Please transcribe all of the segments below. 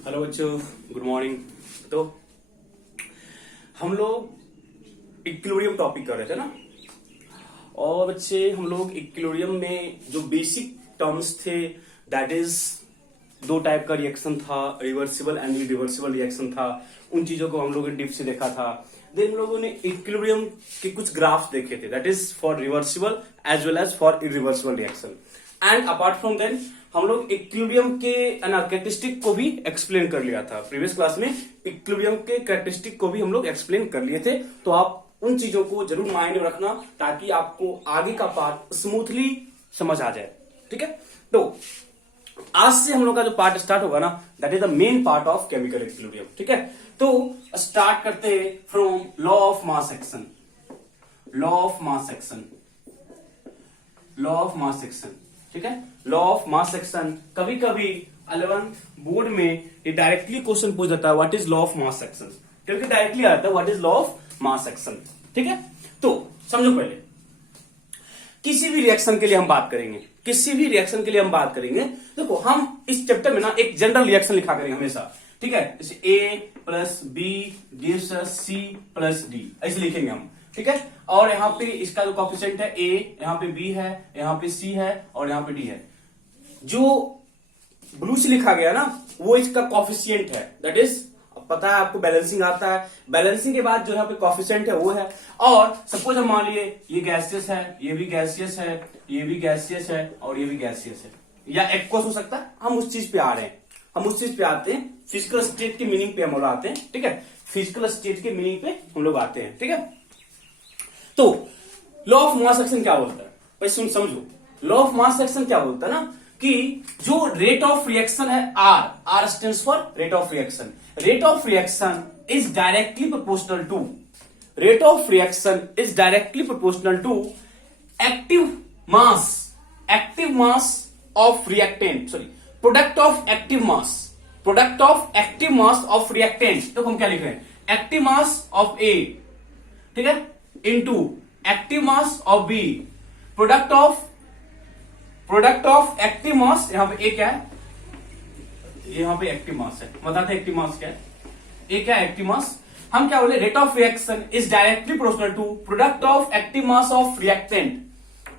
Hello बच्चों, good morning. तो हम लोग इक्विलिब्रियम टॉपिक कर रहे थे ना। और बच्चे हम लोग इक्विलिब्रियम में जो बेसिक टर्म्स थे, दैट इज दो टाइप का रिएक्शन था, रिवर्सिबल एंड इरिवर्सिबल रिएक्शन था। उन चीजों को हम लोगों ने डीप से देखा था। देन हम लोगों ने इक्विलिब्रियम के कुछ ग्राफ्स देखे थे, that is for reversible as well as for irreversible reaction. And apart from then हम लोग इक्विलिब्रियम के कैरेक्टरिस्टिक को भी एक्सप्लेन कर लिया था। प्रीवियस क्लास में इक्विलिब्रियम के कैरेक्टरिस्टिक को भी हम लोग एक्सप्लेन कर लिए थे। तो आप उन चीजों को जरूर माइंड में रखना ताकि आपको आगे का पार्ट स्मूथली समझ आ जाए। ठीक है, तो आज से हम लोग का जो पार्ट स्टार्ट होगा ना, that is the main part of chemical equilibrium. ठीक है, तो स्टार्ट करते हैं from law of mass action. Law of mass action, law of mass action. ठीक है, लॉ ऑफ मास एक्शन कभी कभी 11th बोर्ड में ये डायरेक्टली क्वेश्चन पूछ जाता है, what is law of mass action. क्योंकि डायरेक्टली आता है what is law of mass action. ठीक है, तो समझो पहले किसी भी रिएक्शन के लिए हम बात करेंगे, किसी भी रिएक्शन के लिए हम बात करेंगे। देखो हम इस चैप्टर में ना एक जनरल रिएक्शन लिखा करेंगे हमेशा। ठीक है, जैसे A plus B gives C plus D, ऐसे लिखेंगे हम। ठीक है, और यहाँ पे इसका जो कॉफिशिएंट है ए, यहाँ पे बी है, यहाँ पे सी है और यहाँ पे डी है। जो ब्लू से लिखा गया ना वो इसका कॉफिशिएंट है, दैट इज पता है आपको बैलेंसिंग आता है। बैलेंसिंग के बाद जो यहाँ पे कॉफिशिएंट है वो है। और सपोज हम मान लिए ये गैसियस है, ये भी गैसियस है, ये भी गैसियस है और ये भी गैसियस है, या एक्वस हो सकता है। हम उस चीज पे आ रहे हैं, हम उस चीज पे आते हैं, फिजिकल स्टेट के मीनिंग पे हम लोग आते हैं। ठीक है, फिजिकल स्टेट के मीनिंग पे हम लोग आते हैं। ठीक है, तो लॉ ऑफ मास एक्शन क्या बोलता है भाई, सुन समझो। लॉ ऑफ मास एक्शन क्या बोलता है ना कि जो रेट ऑफ रिएक्शन है R, R stands for rate of reaction. Rate of reaction is directly proportional to, rate of reaction is directly proportional to active mass, active mass of reactant, sorry product of active mass, product of active mass of reactant. तो हम क्या लिख रहे हैं, active mass of A, ठीक है, into active mass of B, product of active mass. यहां पे ए क्या है, यहां पे एक्टिव मास है, बताते एक्टिव मास क्या है। ए क्या है, एक्टिव मास। हम क्या बोले, rate of reaction is directly proportional to product of active mass of reactant,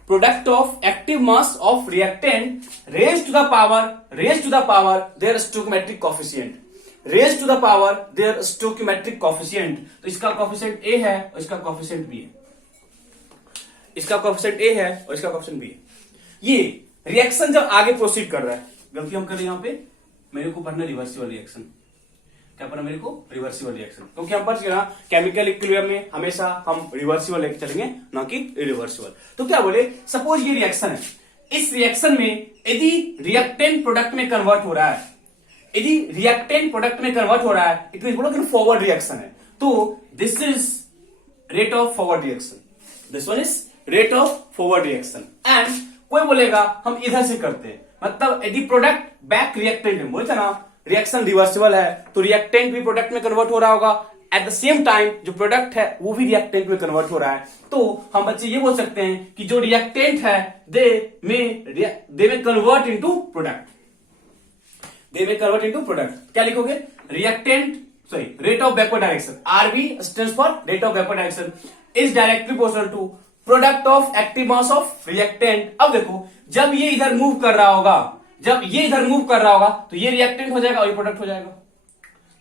product of active mass of reactant raise to the power their stoichiometric coefficient, raise to the power their stoichiometric coefficient. तो इसका coefficient ए है और इसका coefficient B है, इसका coefficient ए है और इसका कोएफिशिएंट बी है। ये रिएक्शन जब आगे प्रोसीड कर रहा है, गलती हम कर रहे हैं यहां पे, मेरे को पढ़ना रिवर्सिबल रिएक्शन। क्या पढ़ना मेरे को, रिवर्सिबल रिएक्शन। क्योंकि हम पढ़ चुके ना केमिकल इक्विलिब्रियम में हमेशा हम रिवर्सिबल लेके चलेंगे, ना कि इरिवर्सिबल। तो क्या बोले, सपोज ये रिएक्शन है, इस रिएक्शन में यदि रिएक्टेंट प्रोडक्ट में कन्वर्ट हो रहा है, यदि रिएक्टेंट प्रोडक्ट में कन्वर्ट हो रहा है, इट मीन बोलो कि फॉरवर्ड रिएक्शन है। तो this is rate of forward reaction, this one is rate of forward reaction. And कोई बोलेगा हम इधर से करते हैं, मतलब यदि प्रोडक्ट बैक रिएक्टेंट है, बोलते ना रिएक्शन रिवर्सिबल है तो रिएक्टेंट भी प्रोडक्ट में कन्वर्ट हो रहा होगा, एट द सेम टाइम जो प्रोडक्ट है वो भी रिएक्टेंट में कन्वर्ट हो रहा है। तो हम बच्चे ये बोल सकते हैं कि जो रिएक्टेंट है दे में कन्वर्ट इनटू प्रोडक्ट, दे में कन्वर्ट इनटू प्रोडक्ट। क्या लिखोगे, reactant sorry rate of backward direction, RB stands for rate of backward direction is directly proportional to product of active mass of reactant. अब देखो जब ये इधर मूव कर रहा होगा, जब ये इधर मूव कर रहा होगा तो ये रिएक्टेंट हो जाएगा और ये प्रोडक्ट हो जाएगा।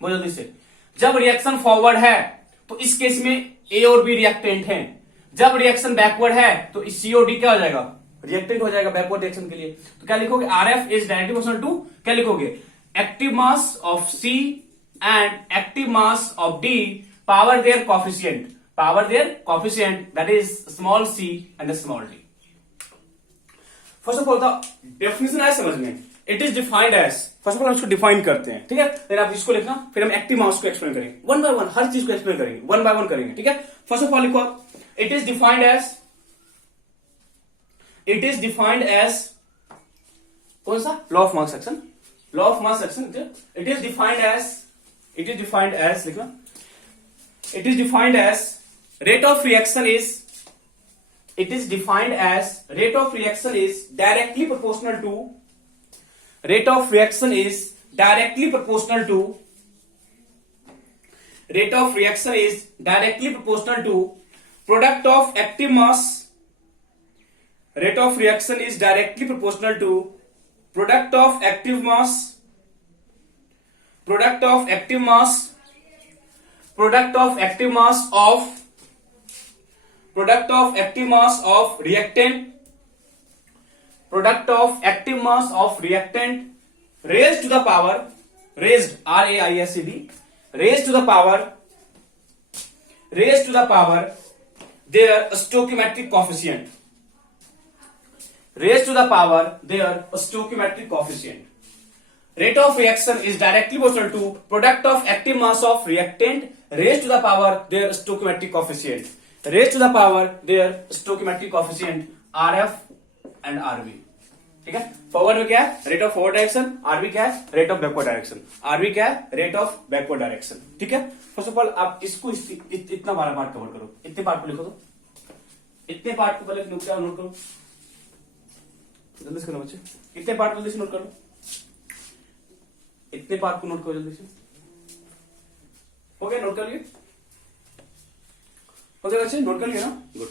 बहुत जल्दी से, जब रिएक्शन फॉरवर्ड है तो इस केस में ए और बी रिएक्टेंट हैं, जब रिएक्शन बैकवर्ड है तो सी और डी क्या हो जाएगा, रिएक्टेंट हो जाएगा बैकवर्ड रिएक्शन के लिए। तो क्या लिखोगे, R F is directly proportional to, क्या लिखोगे, active mass of C and active mass of D power their coefficient, power their coefficient, that is small c and the small d. First of all the definition है समझ में, it is defined as, first of all हम इसको define करते हैं। ठीक है, फिर आप इसको लिखना, फिर हम एक्टिव मास को एक्सप्लेन करेंगे, वन बाय वन हर चीज को एक्सप्लेन करेंगे, वन बाय वन करेंगे। ठीक है, फर्स्ट ऑफ ऑल लिखो, it is defined as कौन सा, law of mass action, law of mass action. it is defined as लिखना, it is defined as rate of reaction is, it is defined as rate of reaction is directly proportional to, rate of reaction is directly proportional to rate of reaction is directly proportional to product of active mass. Rate of reaction is directly proportional to product of active mass, product of active mass, product of active mass of, product of active mass of reactant, product of active mass of reactant raised to the power, raised, R-A-I-S-E-D, raised to the power their stoichiometric coefficient, raised to the power their stoichiometric coefficient. Rate of reaction is directly proportional to product of active mass of reactant raised to the power their stoichiometric coefficient, raised to the power their stoichiometric coefficient RF and RV. ठीक है, forward में क्या है, rate of forward direction, RV क्या है, rate of backward direction, RV क्या है, rate of backward direction. ठीक है, फर्स्ट ऑफ ऑल आप इसको इतना वाला पार्ट कवर करो, इतने पार्ट को लिखो, तो इतने पार्ट को पहले नोट करो, जल्दी से करो बच्चे, इतने पार्ट जल्दी से नोट करो, इतने पार्ट को नोट करो जल्दी से. हो गया, नोट कर लिए, हो गया बच्चे, नोट कर लिया ना, गुड.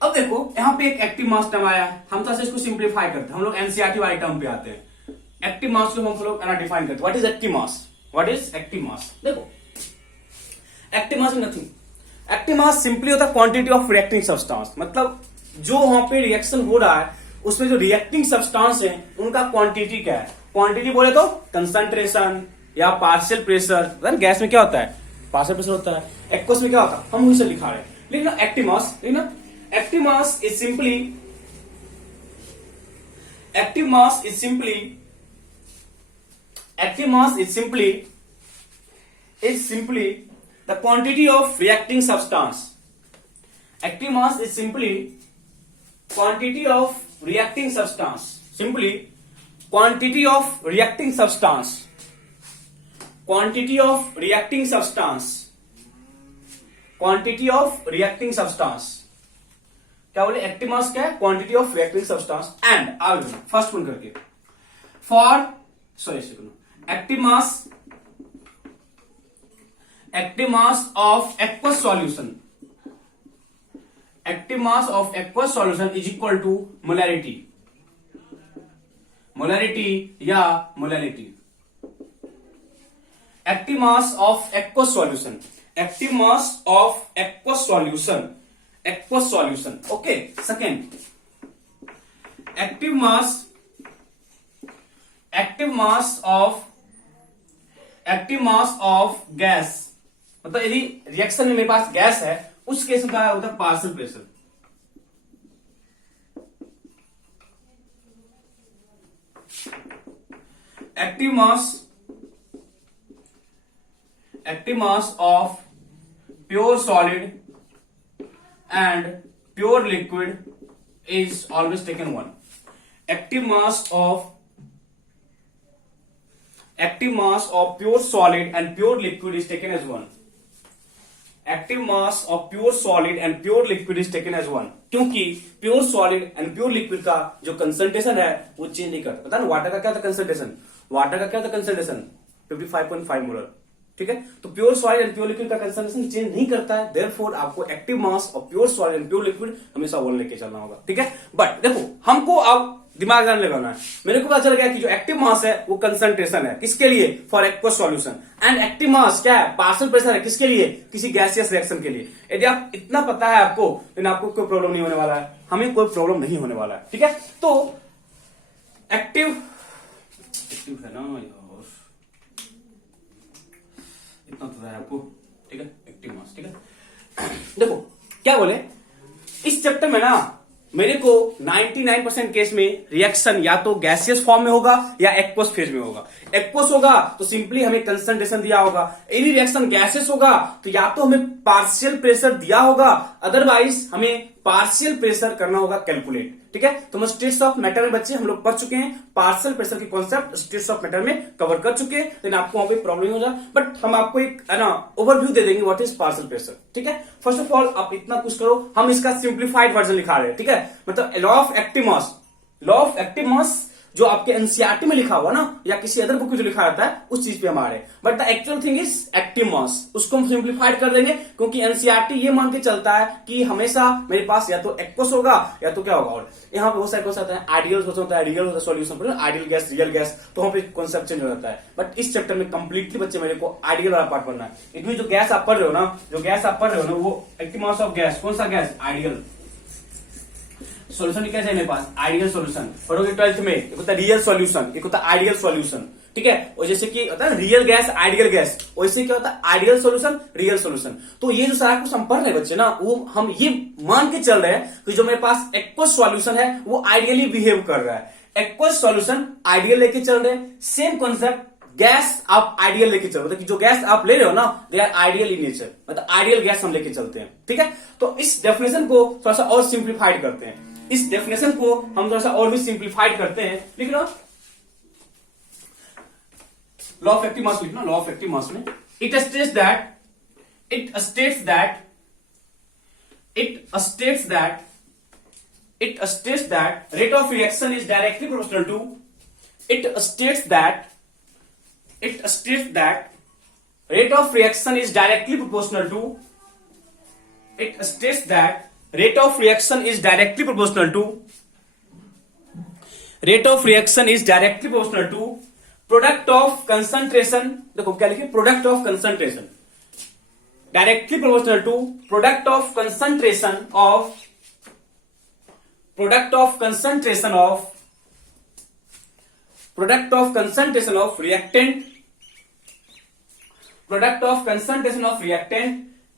अब देखो यहां पे एक एक्टिव मास टर्म आया है, हम तो इसको सिंप्लीफाई करते हैं, हम लोग एनसीईआरटी वाली टर्म पे आते हैं. एक्टिव मास को हम लोग डिफाइन करते हैं. What is active mass, what is active mass. देखो active mass is nothing, active mass simply होता है क्वांटिटी ऑफ रिएक्टिंग सब्सटेंस, मतलब जो वहां पे रिएक्शन हो रहा है उसमें जो रिएक्टिंग सब्सटेंस है उनका क्वांटिटी क्या है. क्वांटिटी बोले तो कंसंट्रेशन या पार्शियल प्रेशर. गैस में क्या होता है, पार्शियल प्रेशर होता है, एक्वस में क्या होता है, हम उसे लिखा रहे हैं. लेकिन एक्टिव मास, लेकिन active mass is simply the quantity of reacting substance. Active mass is simply quantity of reacting substance, simply quantity of reacting substance, quantity of reacting substance, quantity of reacting substance. क्या बोले, active mass क्या है, quantity of reacting substance. And आगे first one करके for active mass of aqueous solution, active mass of aqueous solution is equal to molarity, molarity या molality. Active mass of aqueous solution, active mass of aqueous solution, aqueous solution. Okay, second, active mass of gas, मतलब यदि reaction में मेरे पास gas है उस case में क्या होता है, partial pressure. Active mass of pure solid and pure liquid is always taken 1. Active mass of pure solid and pure liquid is taken as 1. Active mass of pure solid and pure liquid is taken as 1. क्योंकि pure solid and pure liquid का जो concentration है वो change नहीं करता. पता ना water का क्या था कंसंट्रेशन, वाटर का क्या था कंसंट्रेशन 55.5 मोलर. ठीक है, तो pure solid and pure liquid का कंसंट्रेशन चेंज नहीं करता है, देयरफॉर आपको एक्टिव मास और pure solid and pure liquid हमेशा 1 लेके चलना होगा. ठीक है, बट देखो हमको अब दिमाग लगाना है. मेरे को पता चल गया कि जो एक्टिव मास है वो कंसंट्रेशन है, किसके लिए, for aqueous solution. And active mass क्या है, पार्शियल प्रेशर है, किसके लिए, किसी गैसियस रिएक्शन के लिए. यदि आप इतना पता है आपको, लेकिन आपको कोई प्रॉब्लम नहीं होने वाला है, हमें कोई प्रॉब्लम नहीं होने वाला है. ठीक है, तो एक्टिव है ना यार, इतना तो है आपको. ठीक है, एक्टिव मास. ठीक है, देखो क्या बोले इस चैप्टर में ना, मेरे को 99% केस में रिएक्शन या तो गैसियस फॉर्म में होगा या एक्वस फेज में होगा. एक्वस होगा तो सिंपली हमें कंसंट्रेशन दिया होगा, यदि रिएक्शन गैसियस होगा तो या तो हमें पार्शियल प्रेशर दिया होगा, अदरवाइज हमें पार्शियल प्रेशर करना होगा कैलकुलेट. ठीक है, तो हम स्टेट्स ऑफ मैटर में बच्चे हम लोग पढ़ चुके हैं, पार्शियल प्रेशर की कॉन्सेप्ट स्टेट्स ऑफ मैटर में कवर कर चुके हैं, लेकिन आपको वहां पे प्रॉब्लम हो जाए. बट हम आपको एक है ना ओवरव्यू दे देंगे व्हाट इज पार्शियल प्रेशर. ठीक है, फर्स्ट ऑफ ऑल आप इतना कुछ करो, हम इसका सिंप्लीफाइड वर्जन लिखा रहे हैं. ठीक है, मतलब लॉ ऑफ एक्टिव मास जो आपके एनसीईआरटी में लिखा हुआ ना या किसी अदर बुक में जो लिखा रहता है उस चीज पे हम आ रहे हैं। But the actual thing is active मास, उसको हम सिंप्लीफाइड कर देंगे क्योंकि एनसीईआरटी ये मान के चलता है कि हमेशा मेरे पास या तो एक्वस होगा या तो क्या होगा। और यहाँ पे बहुत सारे कॉन्सेप्ट है, आइडियल होता है, आइडियल होता है solution, ideal gas, real gas, तो वहां पे कॉन्सेप्ट चेंज हो जाता है। बट इस चैप्टर में कंप्लीटली बच्चे मेरे को आइडियल वाला पार्ट पढ़ना है। इसमें जो गैस आप पढ़ रहे हो ना, जो गैस आप पढ़ रहे हो ना, वो एक्टिव मास ऑफ गैस, कौन सा गैस, आइडियल। सॉल्यूशन क्या चाहिए मेरे पास, आइडियल सॉल्यूशन। पढ़ोगे 12th में, एक होता है रियल सॉल्यूशन, एक होता है आइडियल सॉल्यूशन, ठीक है। और जैसे कि होता है रियल गैस, आइडियल गैस, वैसे क्या होता है आइडियल सॉल्यूशन, रियल सॉल्यूशन। तो ये जो सारा कुछ हम पढ़ रहे हैं बच्चे ना, वो हम ये मान के चल रहे हैं कि जो मेरे पास एक्वस सॉल्यूशन है वो आइडियली बिहेव कर रहा है। एक्वस सॉल्यूशन आइडियल लेके चल रहे हैं, सेम कॉन्सेप्ट गैस आप आइडियल लेके चल रहे हो, जो गैस आप ले रहे हो ना they are ideal in nature, मतलब आइडियल गैस हम लेके चलते हैं, ठीक है। तो इस डेफिनेशन को थोड़ा सा और सिंप्लीफाइड करते हैं, इस डेफिनेशन को हम थोड़ा सा और भी सिंप्लीफाइड करते हैं। लिख लो लॉ ऑफ एक्टिव मास, लिखना लॉ ऑफ एक्टिव मास में it states that rate of reaction is directly proportional to rate of reaction is directly proportional to product of concentration. देखो क्या लिखे, product of concentration, directly proportional to product of concentration of reactant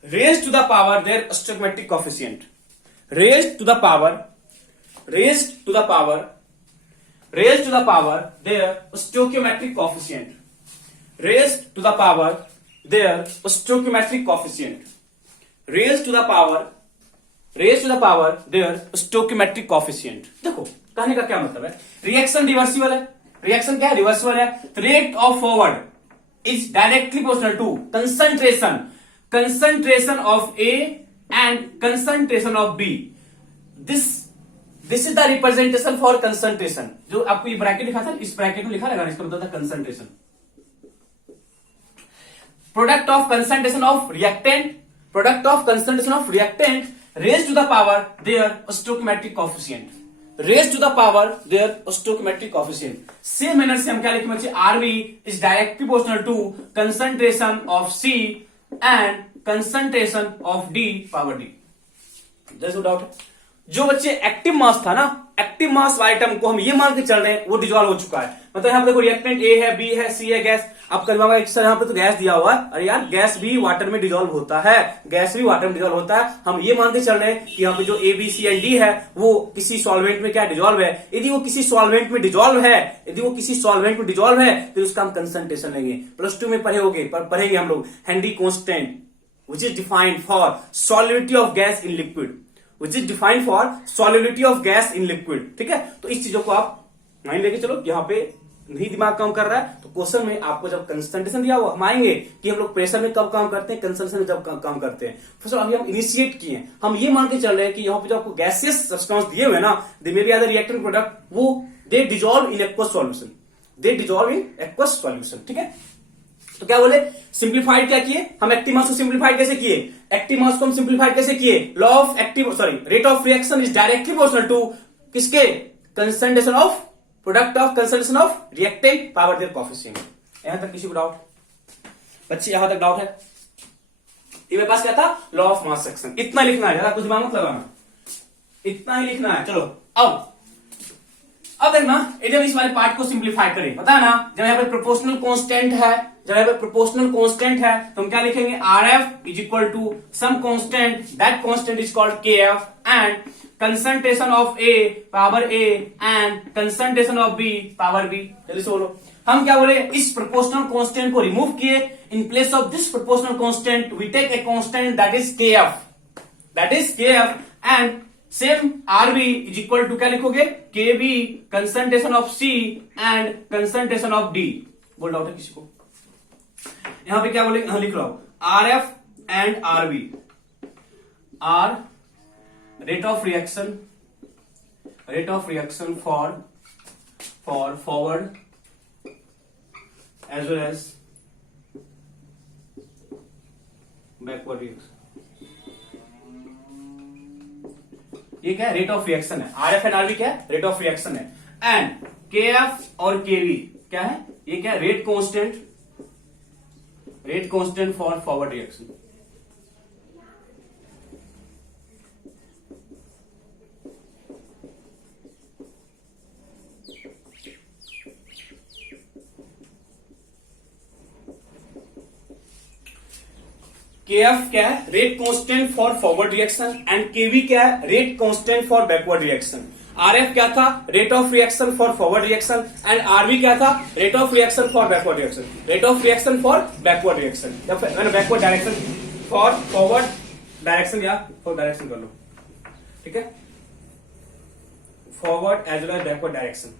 raised to the power their stoichiometric coefficient, raised to the power their stoichiometric coefficient। देखो कहने का क्या मतलब है, reaction reversible है, रिएक्शन क्या है, रिवर्सिबल है। Rate of forward is directly proportional to concentration of A and concentration of B. This is the representation for concentration। जो आपको ये ब्रैकेट लिखा था, इस ब्रैकेट में लिखा रहेगा, इसका मतलब था concentration. Product of concentration of reactant raised to the power their stoichiometric coefficient। Same manner से हम क्या लिखेंगे बच्चे, RB is directly proportional to concentration of C and concentration of D power D। जैसे डाउट है, जो बच्चे एक्टिव मास था ना, एक्टिव मास आइटम को हम ये मान के चल रहे हैं वो डिजॉल्व हो चुका है। मतलब यहाँ पे देखो रिएक्टेंट ए है, बी है, सी है, गैस। आप कल सर यहाँ पे तो गैस दिया हुआ है, अरे यार गैस भी वाटर में डिजॉल्व होता है, हम ये मान के चल रहे हैं कि यहाँ पे जो ए, बी, सी एंड डी है वो किसी सॉल्वेंट में क्या डिजॉल्व है। यदि वो किसी सॉल्वेंट में डिजॉल्व है तो उसका हम कंसंट्रेशन लेंगे। +2 में पढ़ेंगे हम लोग Henry constant which is defined for solubility of gas in liquid, ठीक है। तो इस चीजों को आप माइंड लेके चलो, यहाँ पे नहीं दिमाग काम कर रहा है तो क्वेश्चन में आपको जब कंसंट्रेशन दिया हुआ, हम आएंगे कि हम लोग प्रेशर में कब काम करते हैं, कंसंट्रेशन में जब काम करते हैं। फर्स्ट अभी हम इनिशिएट किए हैं, हम ये मान के चल रहे हैं कि यहाँ पे जो आपको गैसियस सब्सटेंस दिए हुए ना, they may be other reactant product, वो they dissolve in aqueous solution, ठीक है। तो क्या बोले, सिंप्लीफाइड क्या किए हम, एक्टिव मास को सिंप्लीफाइड कैसे किए, rate of reaction is directly proportional to किसके, concentration of product of concentration of reactant power their coefficient. यहां तक किसी को डाउट बच्चे, यहां तक डाउट है? ये मेरे पास क्या था, लॉ ऑफ मास सेक्शन। इतना लिखना है, ज्यादा कुछ दिमाग मत लगाना, इतना ही लिखना है। चलो अब देखना, जब इस वाले पार्ट को सिंप्लीफाई करें, पता है ना, जब यहाँ पे प्रोपोर्शनल कांस्टेंट है, तो हम क्या लिखेंगे, RF is equal to some constant, that constant is called KF and concentration of A power A and concentration of B power B। जल्दी से बोलो, हम क्या बोले, इस प्रोपोर्शनल कांस्टेंट को रिमूव किए, in place of this proportional constant we take a constant that is KF and same RB is equal to क्या लिखोगे, KB concentration of C and concentration of D। बोल डाउट है किसी को? यहां पे क्या बोले, यहां लिख रहा हूं, RF and RB are rate of reaction for for forward as well as backward reaction. ये क्या है? रेट ऑफ रिएक्शन है. आर एफ एंड आरवी क्या है? रेट ऑफ रिएक्शन है. एंड के एफ और केवी क्या है? ये क्या है? Rate constant for forward reaction. KF क्या है? Rate constant for forward reaction. And KV क्या है? Rate constant for backward reaction. RF क्या था? Rate of reaction for forward reaction. And RV क्या था? Rate of reaction for backward reaction. Rate of reaction for backward reaction या फिर backward direction for forward direction या for direction कर लो. ठीक है, forward as well as backward direction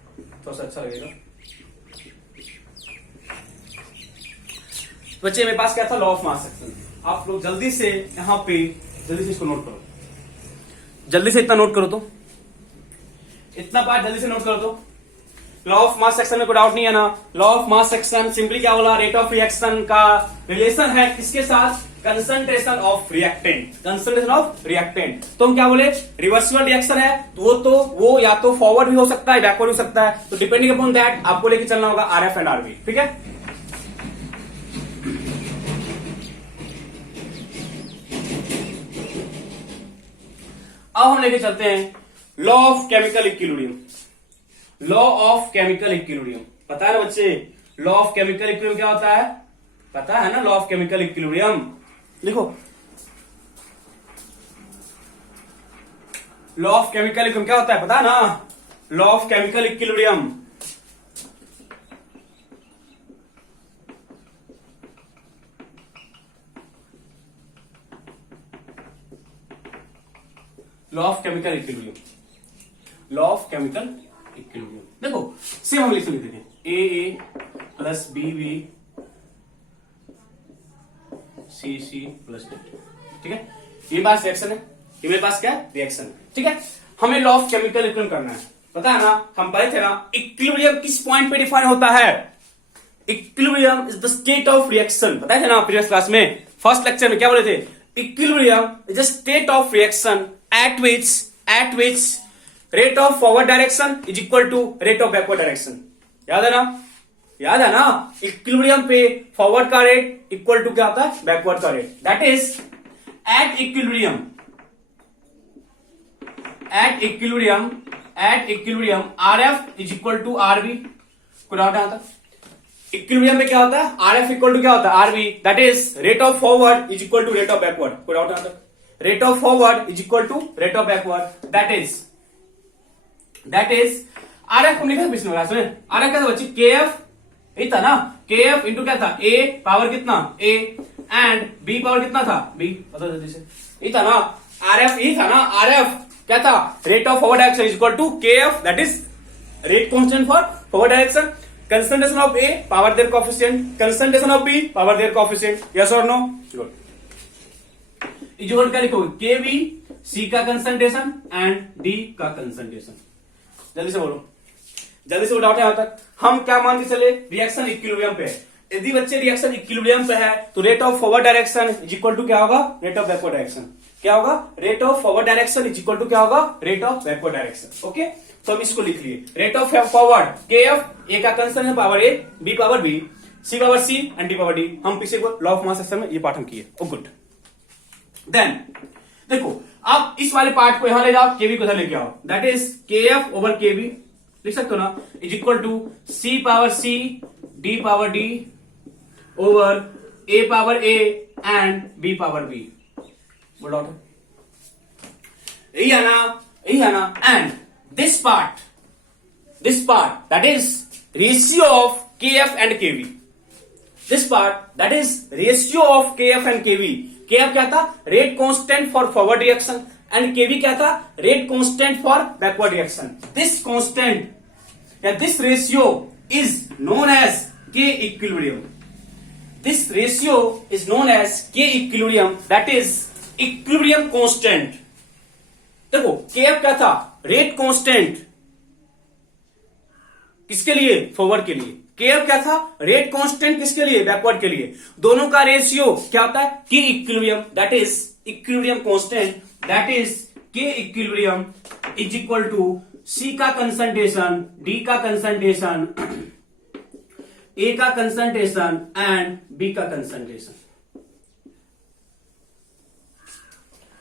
थोड़ा सा अच्छा लगेगा. बच्चे मेरे पास क्या था? Law of mass action. आप लोग जल्दी से यहां पे जल्दी से इसको नोट करो. जल्दी से इतना नोट करो तो, इतना पार्ट जल्दी से नोट करो तो. लॉ ऑफ मास सेक्शन में कोई डाउट नहीं है ना? Law of mass section simply क्या बोला? रेट ऑफ रिएक्शन का रिलेशन है किसके साथ? Concentration of reactant. Concentration of reactant. तो हम क्या बोले? रिवर्सिबल रिएक्शन है तो वो या तो फॉरवर्ड भी हो सकता है, बैकवर्ड भी हो सकता है. तो डिपेंडिंग अपॉन दैट आपको लेके चलना होगा आर एफ एंड आरवी. ठीक है, अब हम लेके चलते हैं law of chemical equilibrium. Law of chemical equilibrium पता है ना बच्चे? लॉ ऑफ केमिकल इक्विलिब्रियम क्या होता है? पता है ना? लॉ ऑफ केमिकल इक्विलिब्रियम लिखो. लॉ ऑफ केमिकल इक्विलिब्रियम क्या होता है? पता है ना? Law of chemical equilibrium law of chemical equilibrium. Law of chemical equilibrium देखो सेम हम लिख देते हैं. A plus B C plus D. ठीक है, ये मेरे पास रिएक्शन है, ये मेरे पास क्या है? रिएक्शन है. ठीक है, हमें लॉ ऑफ केमिकल इक्विलिब्रियम करना है. पता है ना? हम पढ़े थे ना इक्विलिब्रियम किस पॉइंट पे डिफाइन होता है? Equilibrium is the state of reaction. पता है ना प्रीवियस क्लास में फर्स्ट लेक्चर में क्या बोले थे? Equilibrium is the state of reaction at which rate of forward direction is equal to rate of backward direction. याद है ना? याद है ना? इक्विलिब्रियम पे फॉरवर्ड का रेट इक्वल टू क्या होता है? बैकवर्ड का rate. That is at equilibrium RF is equal to RV. कोई डाउट नहीं आता? इक्विलिब्रियम में क्या होता है? RF इक्वल टू क्या होता है? RV. That is rate of forward is equal to rate of backward. कोई डाउट नहीं आता? Rate of forward is equal to rate of backward. That is RF हमने क्या पिछले क्लास में? RF क्या था बच्चे? KF ये था ना? KF इंटू क्या था? A पावर कितना? A एंड B पावर कितना था? B. बताओ जल्दी से. ये था ना? RF ये था ना? RF क्या था? Rate of forward direction is equal to KF. That is rate constant for forward direction. Concentration of A power their coefficient. Concentration of B power their coefficient. Yes or no? Good. Equal क्या लिखोगे? केवी सी का concentration and D का concentration. जल्दी से बोलो, जल्दी से doubt है यहां तक? हम क्या मान के चले? रिएक्शन इक्विलिब्रियम पे है. यदि बच्चे रिएक्शन इक्विलिब्रियम पे है तो rate of forward direction is equal to क्या होगा? Rate of backward direction. क्या होगा? Rate of forward direction is equal to क्या होगा? Rate of backward direction. Okay, तो हम इसको लिख लिए. Rate of forward K F, A का concentration power A, B power B, C power C and D power D. हम पीछे को लॉ ऑफ मास सेक्शन में ये पाठ हम किए. ओ गुड. देन देखो अब इस वाले पार्ट को यहां ले जाओ, केवी को इधर लेके आओ. That is K F over KV लिख सकते हो ना? Is equal to C power C D power D over A power A and B power B. बोल आउट. यही है ना? यही है ना? And this part that is ratio of K F and KV. This part that is ratio of K F and KV. KF क्या था? Rate constant for forward reaction and KV क्या था? Rate constant for backward reaction. This constant या this ratio is known as K equilibrium. This ratio is known as K equilibrium. That is equilibrium constant. देखो KF क्या था? Rate constant. किसके लिए? Forward के लिए। Kf क्या था? रेट कांस्टेंट किसके लिए? बैकवर्ड के लिए। दोनों का रेशियो क्या होता है? K equilibrium, that is equilibrium constant, that is K equilibrium is equal to C का कंसंट्रेशन, D का कंसंट्रेशन, A का कंसंट्रेशन एंड B का कंसंट्रेशन।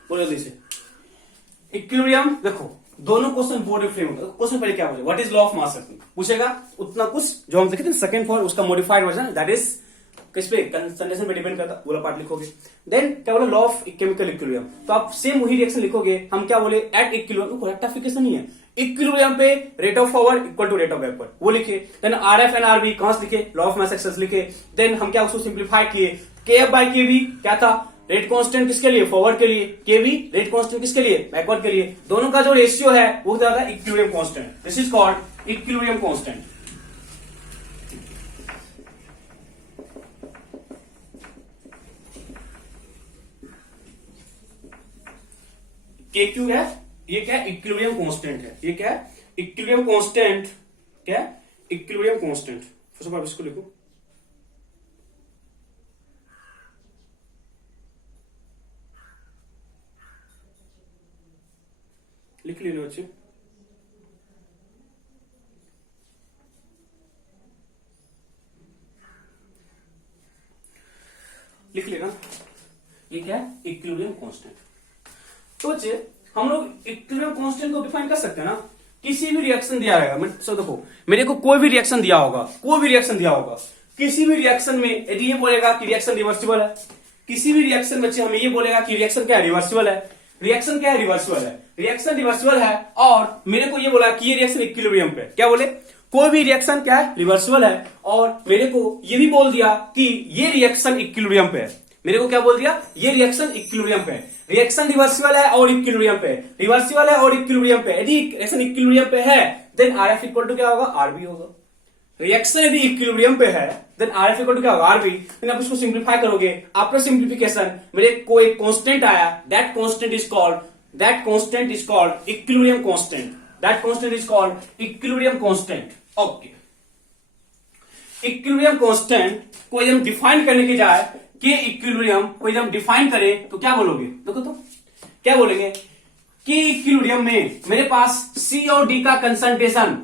बोलो जल्दी से। इक्विलिब्रियम देखो, दोनों क्वेश्चन बोर्ड में फ्रेम होता है। क्वेश्चन पहले क्या पूछेगा? व्हाट इज लॉ ऑफ मास पूछेगा, उतना कुछ जो हम देखे थे सेकंड फॉर उसका मॉडिफाइड वर्जन, दैट इज किस पे? कंसंट्रेशन पे डिपेंड करता, बोला पार्ट लिखोगे। देन क्या बोला? लॉ ऑफ केमिकल इक्विलिब्रियम, तो आप सेम वही रिएक्शन लिखोगे। हम क्या बोले? एट इक्विलिब्रियम, रेक्टिफिकेशन नहीं है, इक्विलिब्रियम पे rate of forward equal to rate of backward, वो लिखे। देन आरएफ एंड आरबी कहां से लिखे? लॉ ऑफ मास एक्सेस लिखे। देन हम क्या उसको सिंप्लीफाई किए, केएफ बाय केवी क्या था? रेट कांस्टेंट किसके लिए? फॉरवर्ड के लिए। केवी रेट कांस्टेंट किसके लिए? बैकवर्ड के लिए। दोनों का जो रेशियो है वो क्या होता है? Equilibrium constant. This is called equilibrium constant. के क्यू है, ये क्या है? इक्विलिब्रियम कांस्टेंट है। ये क्या है? Equilibrium constant. क्या है? Equilibrium constant. First of all इसको लिखो, लिख लीजिए बच्चे। लिख लेना, ये क्या है? Equilibrium constant. तो बच्चे हम लोग इक्विलिब्रियम कांस्टेंट को डिफाइन कर सकते हैं ना, किसी भी रिएक्शन दिया रहेगा। सो देखो, मेरे को कोई भी रिएक्शन दिया होगा, कोई भी रिएक्शन दिया होगा, किसी भी रिएक्शन में यदि ये बोलेगा कि रिएक्शन रिवर्सिबल है, किसी भी रिएक्शन बच्चे हमें ये बोलेगा कि रिएक्शन क्या है? रिवर्सिबल है। रिएक्शन क्या है? रिवर्सिबल है। रिएक्शन रिवर्सिबल है और मेरे को ये बोला कि ये रिएक्शन इक्विलिब्रियम पे, क्या बोले? कोई भी रिएक्शन क्या है? रिवर्सिबल है। और मेरे को ये भी बोल दिया कि ये रिएक्शन इक्विलिब्रियम पे है। मेरे को क्या बोल दिया? ये रिएक्शन इक्विलिब्रियम पे है। रिएक्शन रिवर्सिबल है और इक्विलिब्रियम पे, रिवर्सिबल है और इक्विलिब्रियम पे। यदि रिएक्शन इक्विलिब्रियम पे है देन आरएफ इक्वल टू क्या होगा? आरबी होगा। रिएक्शन यदि इक्विलिब्रियम पे है देन आरएफ इक्वल टू क्या होगा? आरबी। देन आप इसको सिंप्लीफाई करोगे, आफ्टर सिंप्लीफिकेशन मेरे को एक कांस्टेंट आया, that constant is called equilibrium constant. That constant is called equilibrium constant. Okay, equilibrium constant को हम डिफाइन करने के जाए के इक्विलिब्रियम को हम डिफाइन करें तो क्या बोलोगे? देखो तो क्या बोलेंगे? के इक्विलिब्रियम में मेरे पास सी और डी का कंसंट्रेशन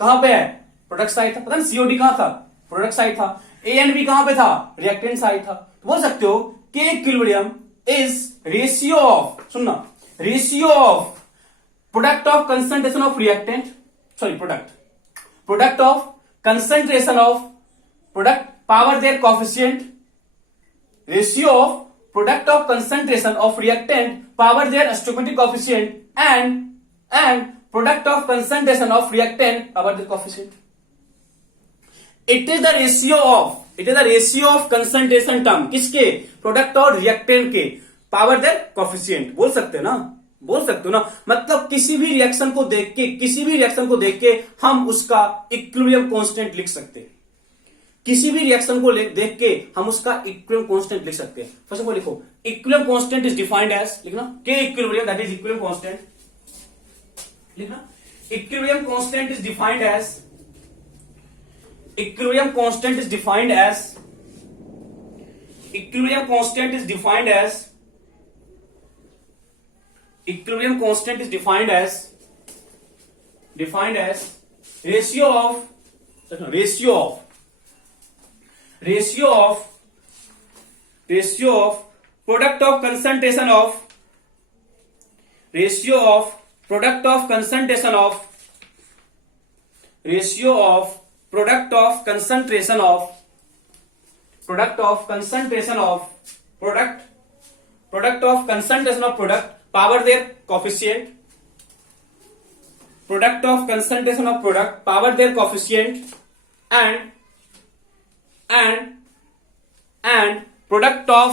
कहां पे है? प्रोडक्ट साइड था। पता नहीं सी और डी कहां था? प्रोडक्ट साइड था। ए एंड बी कहां पे था? रिएक्टेंट साइड था। तो बोल सकते हो के इक्विलिब्रियम इज रेशियो ऑफ, सुनना, ratio of product of concentration of reactant, sorry product of concentration of product power their coefficient, ratio of product of concentration of reactant power their stoichiometric coefficient and product of concentration of reactant power their coefficient. It is the ratio of concentration term किसके? product और reactant के power their coefficient। बोल सकते हो ना, बोल सकते हो ना। मतलब किसी भी रिएक्शन को देख के हम उसका इक्विलिब्रियम कांस्टेंट लिख सकते हैं। किसी भी रिएक्शन को देख के हम उसका इक्विलिब्रियम कांस्टेंट लिख सकते हैं। फर्स्ट ऑफ ऑल लिखो, equilibrium constant is defined as, लिखना, K equilibrium that is equilibrium constant, लिखना, equilibrium constant is defined as, equilibrium constant is defined as, equilibrium constant is defined as, equilibrium constant is defined as ratio of product of concentration of ratio of product of concentration of product of concentration of product power their coefficient, product of concentration of product power their coefficient and product of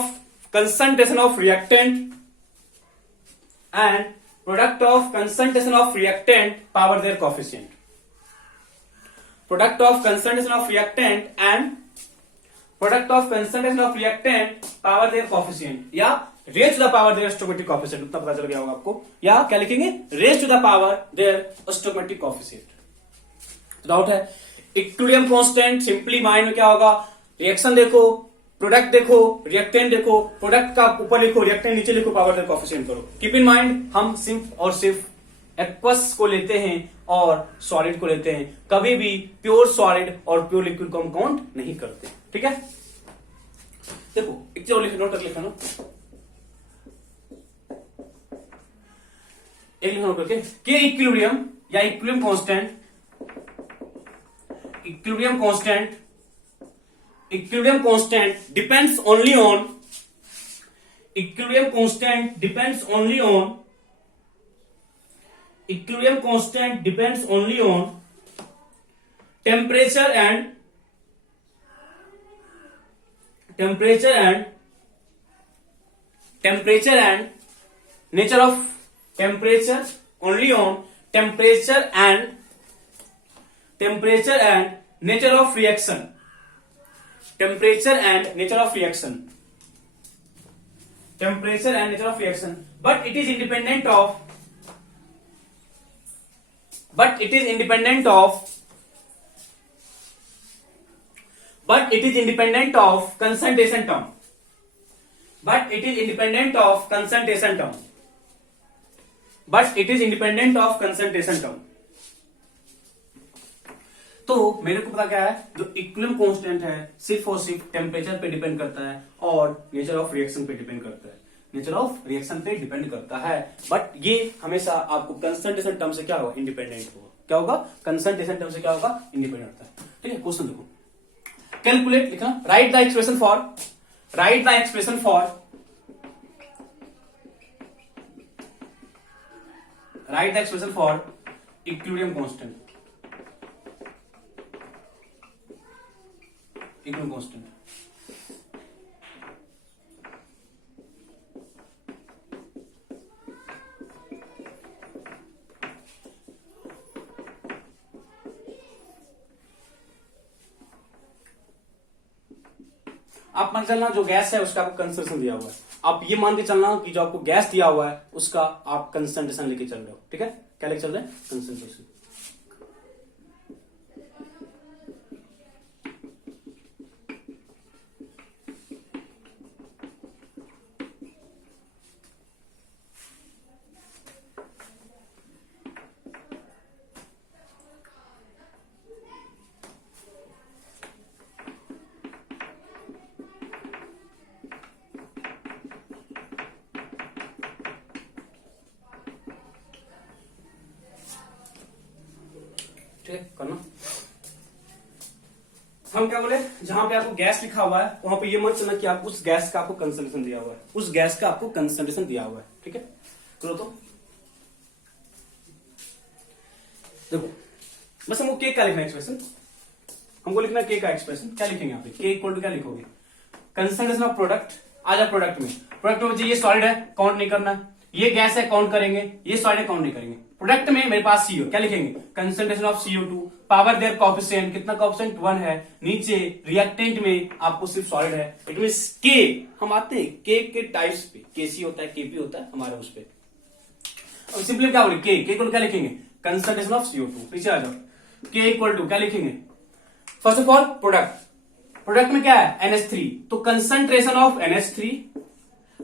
concentration of reactant and product of concentration of reactant power their coefficient, product of concentration of reactant and product of concentration of reactant power their coefficient, या raise to the power their stoichiometric coefficient, उतना पता चल गया होगा आपको। या क्या लिखेंगे? Raise to the power their stoichiometric coefficient. Doubt है? इक्विलिब्रियम कांस्टेंट सिंपली माइंड में क्या होगा, रिएक्शन देखो, प्रोडक्ट देखो, रिएक्टेंट देखो, प्रोडक्ट का ऊपर लिखो, रिएक्टेंट नीचे लिखो, पावर देयर कोएफिशिएंट करो। कीप इन माइंड हम सिर्फ और सिर्फ एक्वस को लेते हैं और सॉलिड को लेते हैं, कभी भी प्योर सॉलिड और प्योर लिक्विड को हम काउंट नहीं करते। ठीक है, देखो एक चीज और नोट कर लिखा ना, एक नोट करके, के इक्विलिब्रियम या equilibrium constant, equilibrium constant, equilibrium constant depends only on, equilibrium constant depends only on, equilibrium constant depends only on temperature and temperature and nature of temperature only on temperature and nature of reaction, temperature and nature of reaction, temperature and nature of reaction, but it is independent of concentration term, but it is independent of concentration term, but it is independent of concentration term। तो मेरे को पता क्या है, जो equilibrium constant है सिर्फ और सिर्फ टेम्परेचर पे डिपेंड करता है और नेचर ऑफ रिएक्शन पे डिपेंड करता है, नेचर ऑफ रिएक्शन पे डिपेंड करता है, बट ये हमेशा आपको कंसंट्रेशन टर्म से क्या होगा, इंडिपेंडेंट होगा। क्या होगा, कंसंट्रेशन टर्म से क्या होगा, इंडिपेंडेंट होता है। ठीक है, क्वेश्चन देखो, कैलकुलेट लिखना, right the expression for equilibrium constant, equilibrium constant. आप मान के चलना जो गैस है उसका आपको कंसंट्रेशन दिया हुआ है, आप ये मान के चलना कि जो आपको गैस दिया हुआ है उसका आप कंसंट्रेशन लेके चल रहे हो। ठीक है, क्या लेके चल रहे हैं, कंसंट्रेशन। ठीक है, करना। हम क्या बोले, जहां पे आपको गैस लिखा हुआ है वहां पे ये मत चलना कि आप उस गैस का आपको कंसंट्रेशन दिया हुआ है, उस गैस का आपको कंसंट्रेशन दिया हुआ है। ठीक है, करो तो देखो, बस हमको के का लिखना एक्सप्रेशन, हमको लिखना के का एक्सप्रेशन। क्या लिखेंगे यहाँ पे, के इक्वल टू क्या लिखोगे, कंसंट्रेशन ऑफ प्रोडक्ट। आ जाए प्रोडक्ट में, ये सॉलिड है, काउंट नहीं करना, ये गैस है, काउंट करेंगे, ये सॉलिड है, काउंट नहीं करेंगे। प्रोडक्ट में मेरे पास CO, क्या लिखेंगे, concentration of CO2, power their coefficient, कितना कोएफिशिएंट 1 है, नीचे रिएक्टेंट में आपको सिर्फ सॉलिड है, इट मींस के। हम आते हैं के के टाइप्स पे, KC होता है, KP होता है हमारे उस पे। अब सिंपली क्या बोले, के इक्वल क्या लिखेंगे, कंसंट्रेशन ऑफ CO2। पीछे आ जाओ, के इक्वल टू क्या लिखेंगे, फर्स्ट ऑफ ऑल प्रोडक्ट में क्या है, NH3, तो concentration of NH3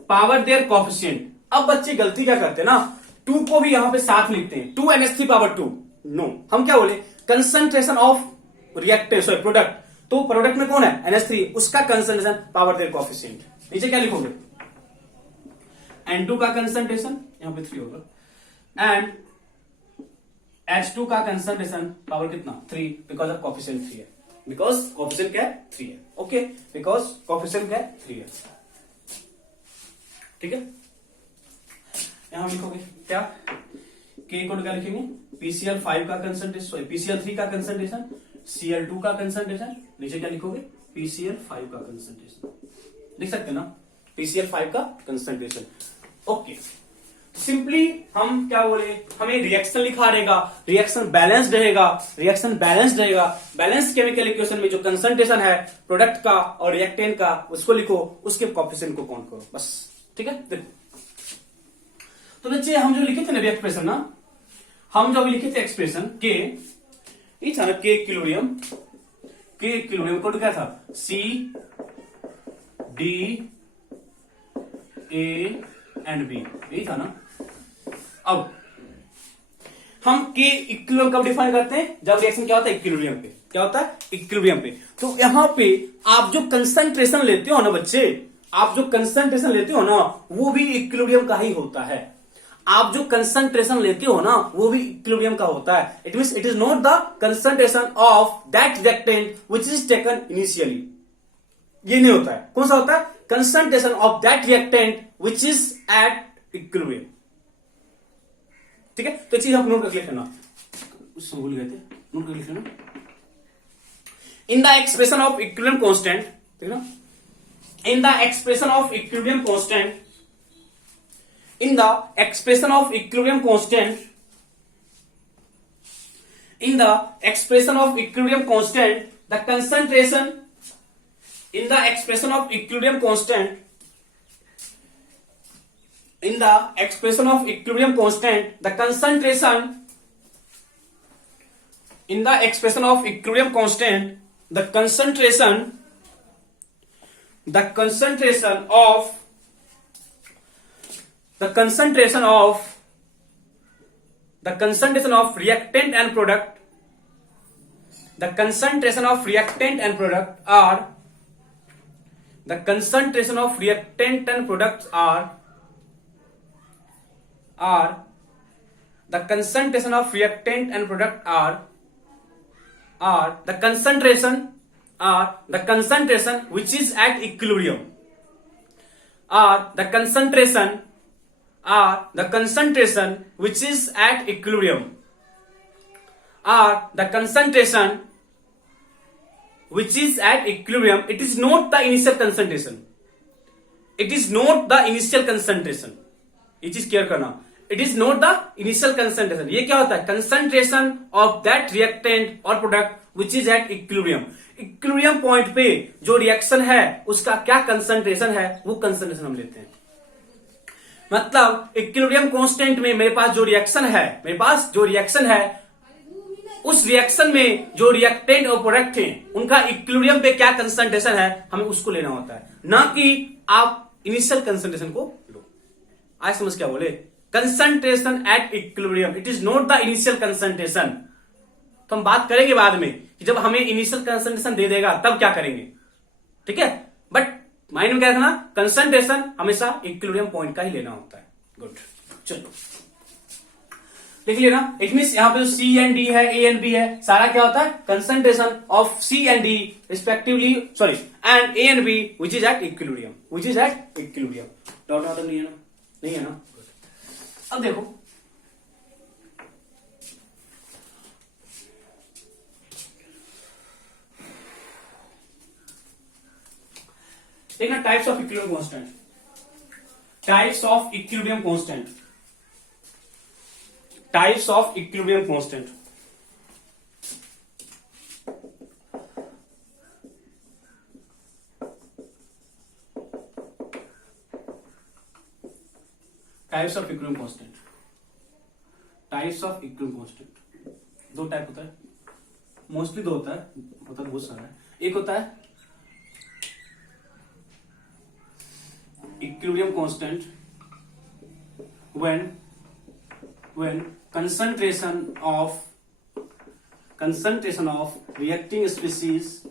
power their coefficient. अब बच्चे गलती क्या करते हैं ना, 2 को भी यहां पे साथ लिखते हैं, 2 NH3 पावर 2। नो, हम क्या बोले, concentration of reactant, sorry product, तो प्रोडक्ट में कौन है, NH3, उसका कंसंट्रेशन पावर देयर कोएफिशिएंट। नीचे क्या लिखोगे, N2 का कंसंट्रेशन, यहां पे 3 होगा, एंड H2 का कंसंट्रेशन पावर कितना, 3, बिकॉज ऑफ कोएफिशिएंट 3 है, बिकॉज कोएफिशिएंट क्या है, 3 है। ओके, बिकॉज कोएफिशिएंट क्या है, 3 है। ठीक है, यहां लिखोगे क्या, के इक्वल क्या लिखेंगे, PCl5 का कंसंट्रेशन, सॉरी PCl3 का कंसंट्रेशन, Cl2 का कंसंट्रेशन, नीचे क्या लिखोगे, PCl5 का कंसंट्रेशन। लिख सकते हैं ना, PCl5 का कंसंट्रेशन। ओके, सिंपली हम क्या बोले, हमें रिएक्शन लिखा रहेगा, रिएक्शन बैलेंस्ड रहेगा, बैलेंस केमिकल इक्वेशन में जो कंसंट्रेशन है प्रोडक्ट का और रिएक्टेंट का उसको लिखो, उसके कोएफिशिएंट को काउंट करो, बस। ठीक है, देखो तो बच्चे हम जो लिखे थे ना एक्सप्रेशन ना, हम जो अभी लिखे थे एक्सप्रेशन के ये था ना के इक्विलिब्रियम, के इक्विलिब्रियम कोड क्या था, C D A and B, यही था ना। अब हम के इक्विलिब्रियम कब डिफाइन करते हैं, जब रिएक्शन क्या होता है इक्विलिब्रियम पे, क्या होता है इक्विलिब्रियम पे। तो यहां पे आप जो कंसंट्रेशन लेते हो ना बच्चे, आप जो कंसंट्रेशन लेते हो ना वो भी इक्विलिब्रियम का ही होता है। आप जो कंसंट्रेशन लेते हो ना वो भी इक्विलिब्रियम का होता है। It means it is not the concentration of that reactant which is taken initially, ये नहीं होता है। कौन सा होता है, concentration of that reactant which is at equilibrium. ठीक है, तो चीज आप नोट कर लेना, उससे भूल गए थे, नोट कर लेना। In the expression of equilibrium constant, ठीक है ना, in the expression of equilibrium constant, in the expression of equilibrium constant, in the expression of equilibrium constant, the concentration, in the expression of equilibrium constant, in the expression of equilibrium constant, the concentration, in the expression of equilibrium constant, the concentration, the concentration of, the concentration of, the concentration of reactant and product, the concentration of reactant and product are, the concentration of reactant and products are, the concentration of reactant and product are the concentration, are the concentration which is at equilibrium, are the concentration, are the concentration which is at equilibrium, are the concentration which is at equilibrium. It is not the initial concentration, it is not the initial concentration, ये चीज clear करना, it is not the initial concentration। ये क्या होता है, concentration of that reactant or product which is at equilibrium। Equilibrium point पे जो reaction है उसका क्या कंसंट्रेशन है, वो कंसंट्रेशन हम लेते हैं। मतलब इक्विलिब्रियम कांस्टेंट में मेरे पास जो रिएक्शन है, मेरे पास जो रिएक्शन है उस रिएक्शन में जो रिएक्टेंट और प्रोडक्ट हैं उनका इक्विलिब्रियम पे क्या कंसंट्रेशन है, हमें उसको लेना होता है, ना कि आप इनिशियल कंसंट्रेशन को लो। आज समझ क्या बोले, concentration at equilibrium, it is not the initial concentration. तो हम बात करेंगे बाद में कि जब हमें इनिशियल कंसंट्रेशन दे देगा तब क्या करेंगे, ठीक है। बट माइंड में क्या रखना, कंसंट्रेशन हमेशा इक्विलिब्रियम पॉइंट का ही लेना होता है। गुड, चलो लिख लेना। इट मींस यहां पे जो सी एंड डी है, ए एंड बी है, सारा क्या होता है concentration of C and D respectively, sorry and A and B which is at equilibrium, which is at equilibrium. Doubt आता नहीं है ना, नहीं है ना। अब देखो देखना, types of equilibrium constant, types of equilibrium constant, types of equilibrium constant. Types of equilibrium constant, types of equilibrium constant दो टाइप होता है, मोस्टली दो होता है, होता है बहुत सारा है। एक होता है equilibrium constant when concentration of reacting species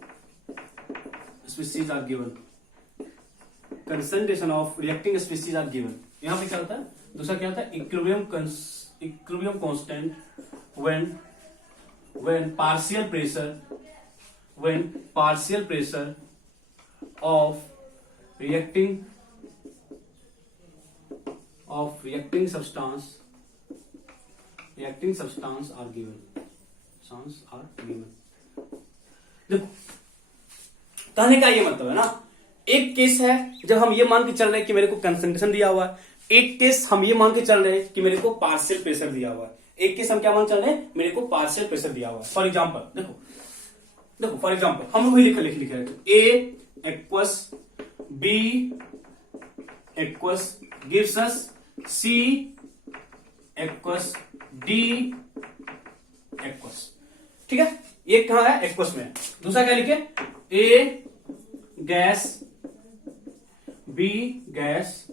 are given, concentration of reacting species are given। यहां पे क्या होता है, दूसरा क्या होता है equilibrium constant when partial pressure of reacting substance are given, देखो कहने का ये मतलब है ना, एक केस है जब हम ये मान के चल रहे हैं कि मेरे को कंसंट्रेशन दिया हुआ है, एक केस हम ये मान के चल रहे हैं कि मेरे को पार्शियल प्रेशर दिया हुआ है, एक केस हम क्या मान चल रहे हैं, मेरे को पार्शियल प्रेशर दिया हुआ है। फॉर एग्जांपल देखो फॉर एग्जांपल हम वही लिख रहे थे, A equals B equals gives us C equals D equals, ठीक है, एक कहां है, एक्वस में। दूसरा क्या लिखे, A gas, B gas,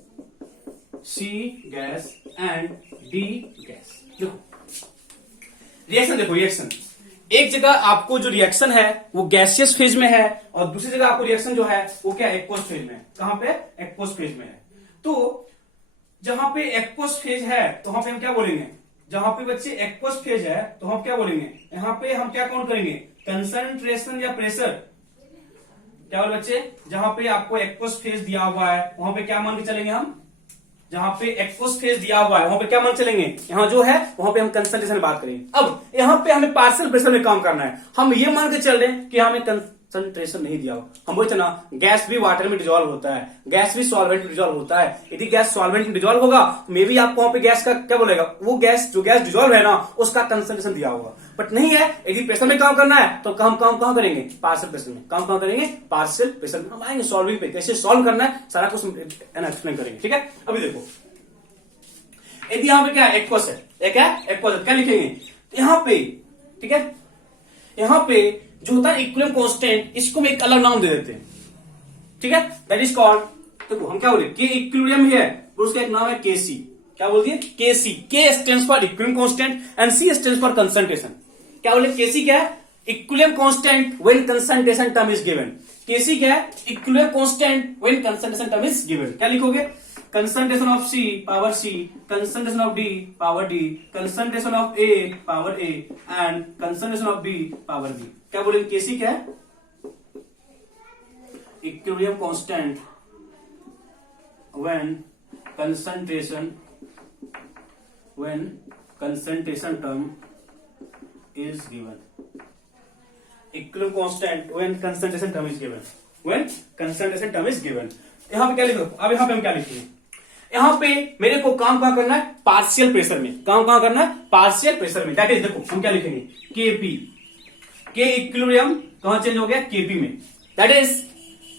C gas and D gas. देखो रिएक्शन, देखो रिएक्शन, एक जगह आपको जो रिएक्शन है वो गैसियस फेज में है और दूसरी जगह आपको रिएक्शन जो है वो क्या एक्वस फेज में है। कहां पे, एक्वस फेज में है। तो जहां पे एक्वस फेज है तो वहां पे हम क्या बोलेंगे, जहां पे बच्चे एक्वस फेज है तो हम क्या बोलेंगे, यहां पे हम क्या काउंट करेंगे, कंसंट्रेशन या प्रेशर। क्या बोले बच्चे, जहां पे आपको एक्वस फेज दिया हुआ है वहां पे क्या मान के चलेंगे हम, जहां पे एक्वस फेज दिया हुआ है वहां पे क्या मान चलेंगे, यहां जो है वहां पे हम कंसंट्रेशन में बात करेंगे। अब यहां पे हमें पार्शियल प्रेशर में काम करना है, हम ये मान के चल रहे हैं कि हमें कंसंट्रेशन नहीं दिया हुआ। हम बोलते ना गैस भी वाटर में डिजोल्व होता है, गैस भी सॉल्वेंट में डिजोल्व होता है। यदि गैस सॉल्वेंट में डिजोल्व होगा मे भी आपको वहां पे गैस का क्या बोलेगा, वो गैस जो गैस डिजोल्व है ना उसका कंसंट्रेशन दिया होगा, बट नहीं है। यदि प्रेशर में काम करना है तो हम काम कहां करेंगे, पार्शियल प्रेशर में। काम कहां करेंगे, पार्शियल प्रेशर में। हम आएंगे सॉल्विंग पे, कैसे सॉल्व करना है सारा कुछ एक्सप्लेन करेंगे। ठीक है, अभी देखो यदि यहां पे क्या एक्वस है, एक है एक्वस है, क्या लिखेंगे यहां पे, ठीक है, यहां पे जो होता है इक्विलिब्रियम कांस्टेंट, इसको हम एक अलग नाम दे देते हैं। ठीक है, दैट इज कॉल्ड, देखो हम क्या बोले, के इक्विलिब्रियम है और उसका एक नाम है केसी। क्या बोल दिए, KC. K stands for equilibrium constant and C stands for concentration. क्या बोले, केसी क्या है, equilibrium constant when concentration term is given. KC क्या है, equilibrium constant when concentration term is given. क्या लिखोगे, concentration of C power C, concentration of D power D, concentration of A power A and concentration of B power B। क्या बोलेंगे, केसी क्या है, equilibrium constant when concentration term is given। Equilibrium constant when concentration term is given, when concentration term is given। यहां पे क्या लिखो, अब यहां पे हम क्या लिखेंगे, यहां पे मेरे को काम कहां करना है, पार्शियल प्रेशर में। काम कहां करना है, पार्शियल प्रेशर में। दैट इज, देखो हम क्या लिखेंगे, केपी, के इक्विलिब्रियम कहां चेंज हो गया, केपी में। That is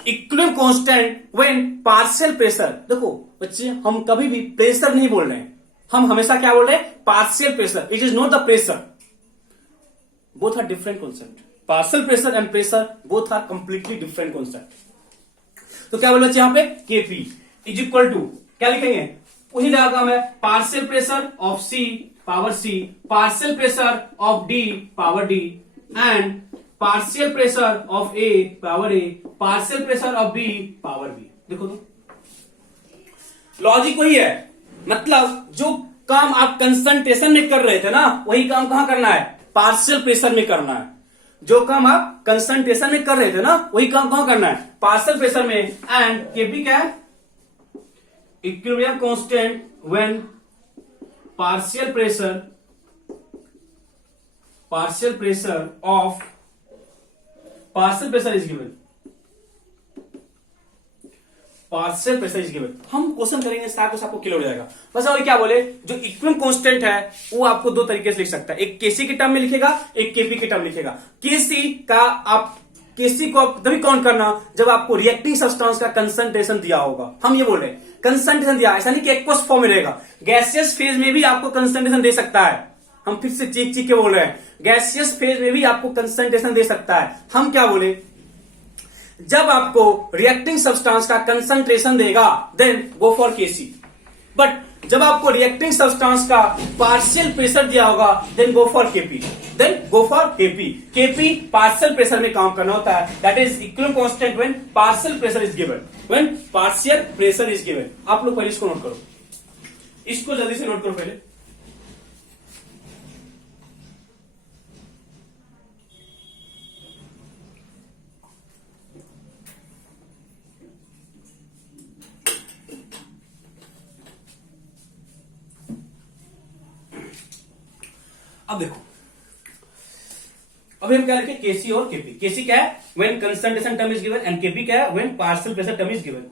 equilibrium constant when partial pressure. देखो बच्चे हम कभी भी प्रेशर नहीं बोल रहे हैं, हम हमेशा क्या बोल रहे हैं, partial pressure. It is not the pressure, both are different concept. Partial pressure and pressure both are completely different concept. तो क्या बोल बच्चे, यहां पे केपी इज इक्वल टू, क्या लिखेंगे, उसी जगह का है partial pressure of C power C, partial pressure of D power D and partial pressure of A power A, partial pressure of B power B. देखो तो लॉजिक वही है, मतलब जो काम आप कंसंट्रेशन में कर रहे थे ना वही काम कहां करना है, पार्शियल प्रेशर में करना है। जो काम आप कंसंट्रेशन में कर रहे थे ना वही काम कहां करना है, पार्शियल प्रेशर में। एंड केपी क्या है, equilibrium constant when partial pressure of partial pressure is given, partial pressure is given. हम क्वेश्चन करेंगे सारा कुछ आपको क्लियर हो जाएगा। बस और क्या बोले, जो इक्विलिब्रियम कांस्टेंट है वो आपको दो तरीके से लिख सकता है, एक केसी के टर्म में लिखेगा, एक केपी के टर्म लिखेगा। केसी का आप, केसी को आप तभी काउंट करना जब आपको रिएक्टिंग सब्सटेंस का कंसंट्रेशन दिया होगा। हम ये बोल रहे हैं कंसंट्रेशन दिया, ऐसा नहीं कि एक्वस फॉर्म में रहेगा, गैसियस फेज में भी आपको कंसंट्रेशन दे सकता है। हम फिर से चीख चीख के बोल रहे हैं, गैसियस फेज में भी आपको कंसंट्रेशन दे सकता है। हम क्या बोले, जब आपको रिएक्टिंग सब्सटेंस का कंसंट्रेशन देगा then go for KC, but जब आपको रिएक्टिंग सब्सटेंस का पार्शियल प्रेशर दिया होगा then go for KP, KP partial pressure में काम करना होता है। That is equilibrium constant when partial pressure is given, आप लोग पहले इसको नोट करो, इसको जल्दी से नोट करो पहले। अब देखो, अभी हम क्या लिखे, केसी और केपी। केसी क्या है, when concentration term is given, and KP क्या है, when partial pressure term is given,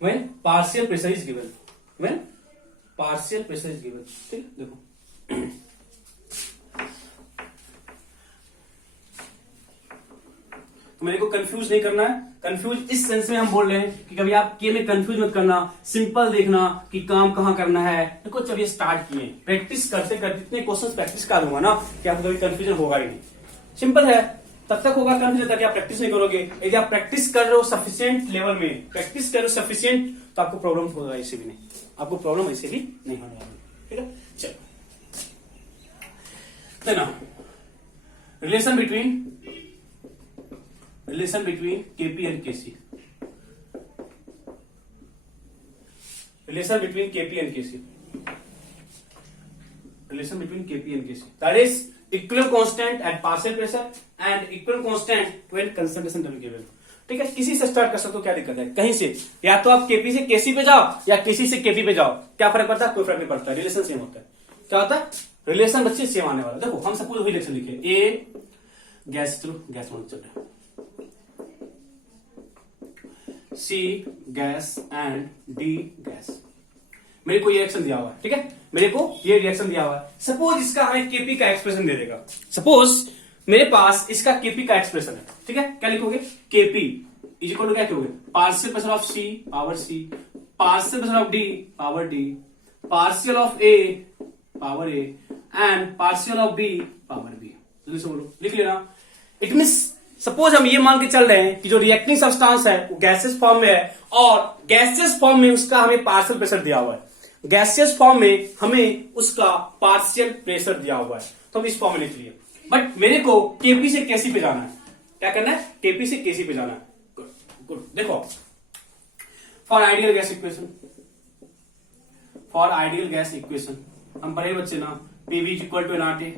when partial pressure is given, when partial pressure is given. ठीक, देखो तो मेरे को कंफ्यूज नहीं करना है। कंफ्यूज इस सेंस में हम बोल रहे हैं कि कभी आप के में कंफ्यूज मत करना, सिंपल देखना कि काम कहां करना है। देखो जब ये स्टार्ट किए, प्रैक्टिस करते करते इतने क्वेश्चन प्रैक्टिस कर दूंगा ना कि आपको कभी कंफ्यूजन होगा ही नहीं। सिंपल है, तब तक होगा कंफ्यूजन तक आप प्रैक्टिस नहीं करोगे। यदि आप प्रैक्टिस कर रहे हो सफिशिएंट लेवल में, प्रैक्टिस कर रहे हो सफिशिएंट, तो आपको प्रॉब्लम होगा ऐसे भी नहीं, आपको प्रॉब्लम ऐसे भी नहीं होने वाली। ठीक है, चलो देना relation between KP and KC. Relation between KP and KC that is equilibrium constant at partial pressure and equilibrium constant when concentration double given. ठीक है, किसी से स्टार्ट कर सकते हो, क्या दिक्कत है? कहीं से, या तो आप केपी से केसी पे जाओ या केसी से केपी पे जाओ, क्या फर्क पड़ता है? कोई फर्क नहीं पड़ता, रिलेशन सेम होता है। क्या होता है? रिलेशन बच्चे सेम आने वाला। देखो हम सपोज वही रिलेशन लिखे, ए गैस, चलो गैस मान चल रहा है, सी गैस एंड डी गैस। मेरे को ये रिएक्शन दिया हुआ है, ठीक है, मेरे को ये रिएक्शन दिया हुआ है। सपोज इसका हमें केपी का एक्सप्रेशन दे देगा। सपोज मेरे पास इसका केपी का एक्सप्रेशन है, ठीक है, क्या लिखोगे? केपी इज इक्वल टू क्या लिखोगे? Partial pressure of C power C, partial pressure of D power D, partial of A power A and partial of B power B. जल्दी से बोलो, लिख लेना। इट मीन्स सपोज हम ये मान के चल रहे हैं कि जो रिएक्टिंग सब्सटेंस है वो गैसेस फॉर्म में है और गैसेस फॉर्म में उसका हमें पार्शियल प्रेशर दिया हुआ है, गैसियस फॉर्म में हमें उसका पार्शियल प्रेशर दिया हुआ है, तो हम इस फॉर्म में लिख लिए। बट मेरे को केपी से केसी पे जाना है। क्या करना है? केपी से केसी पे जाना है। गुड। देखो फॉर आइडियल गैस इक्वेशन हम पढ़े बच्चे ना, पीवी इक्वल टू एनआरटी।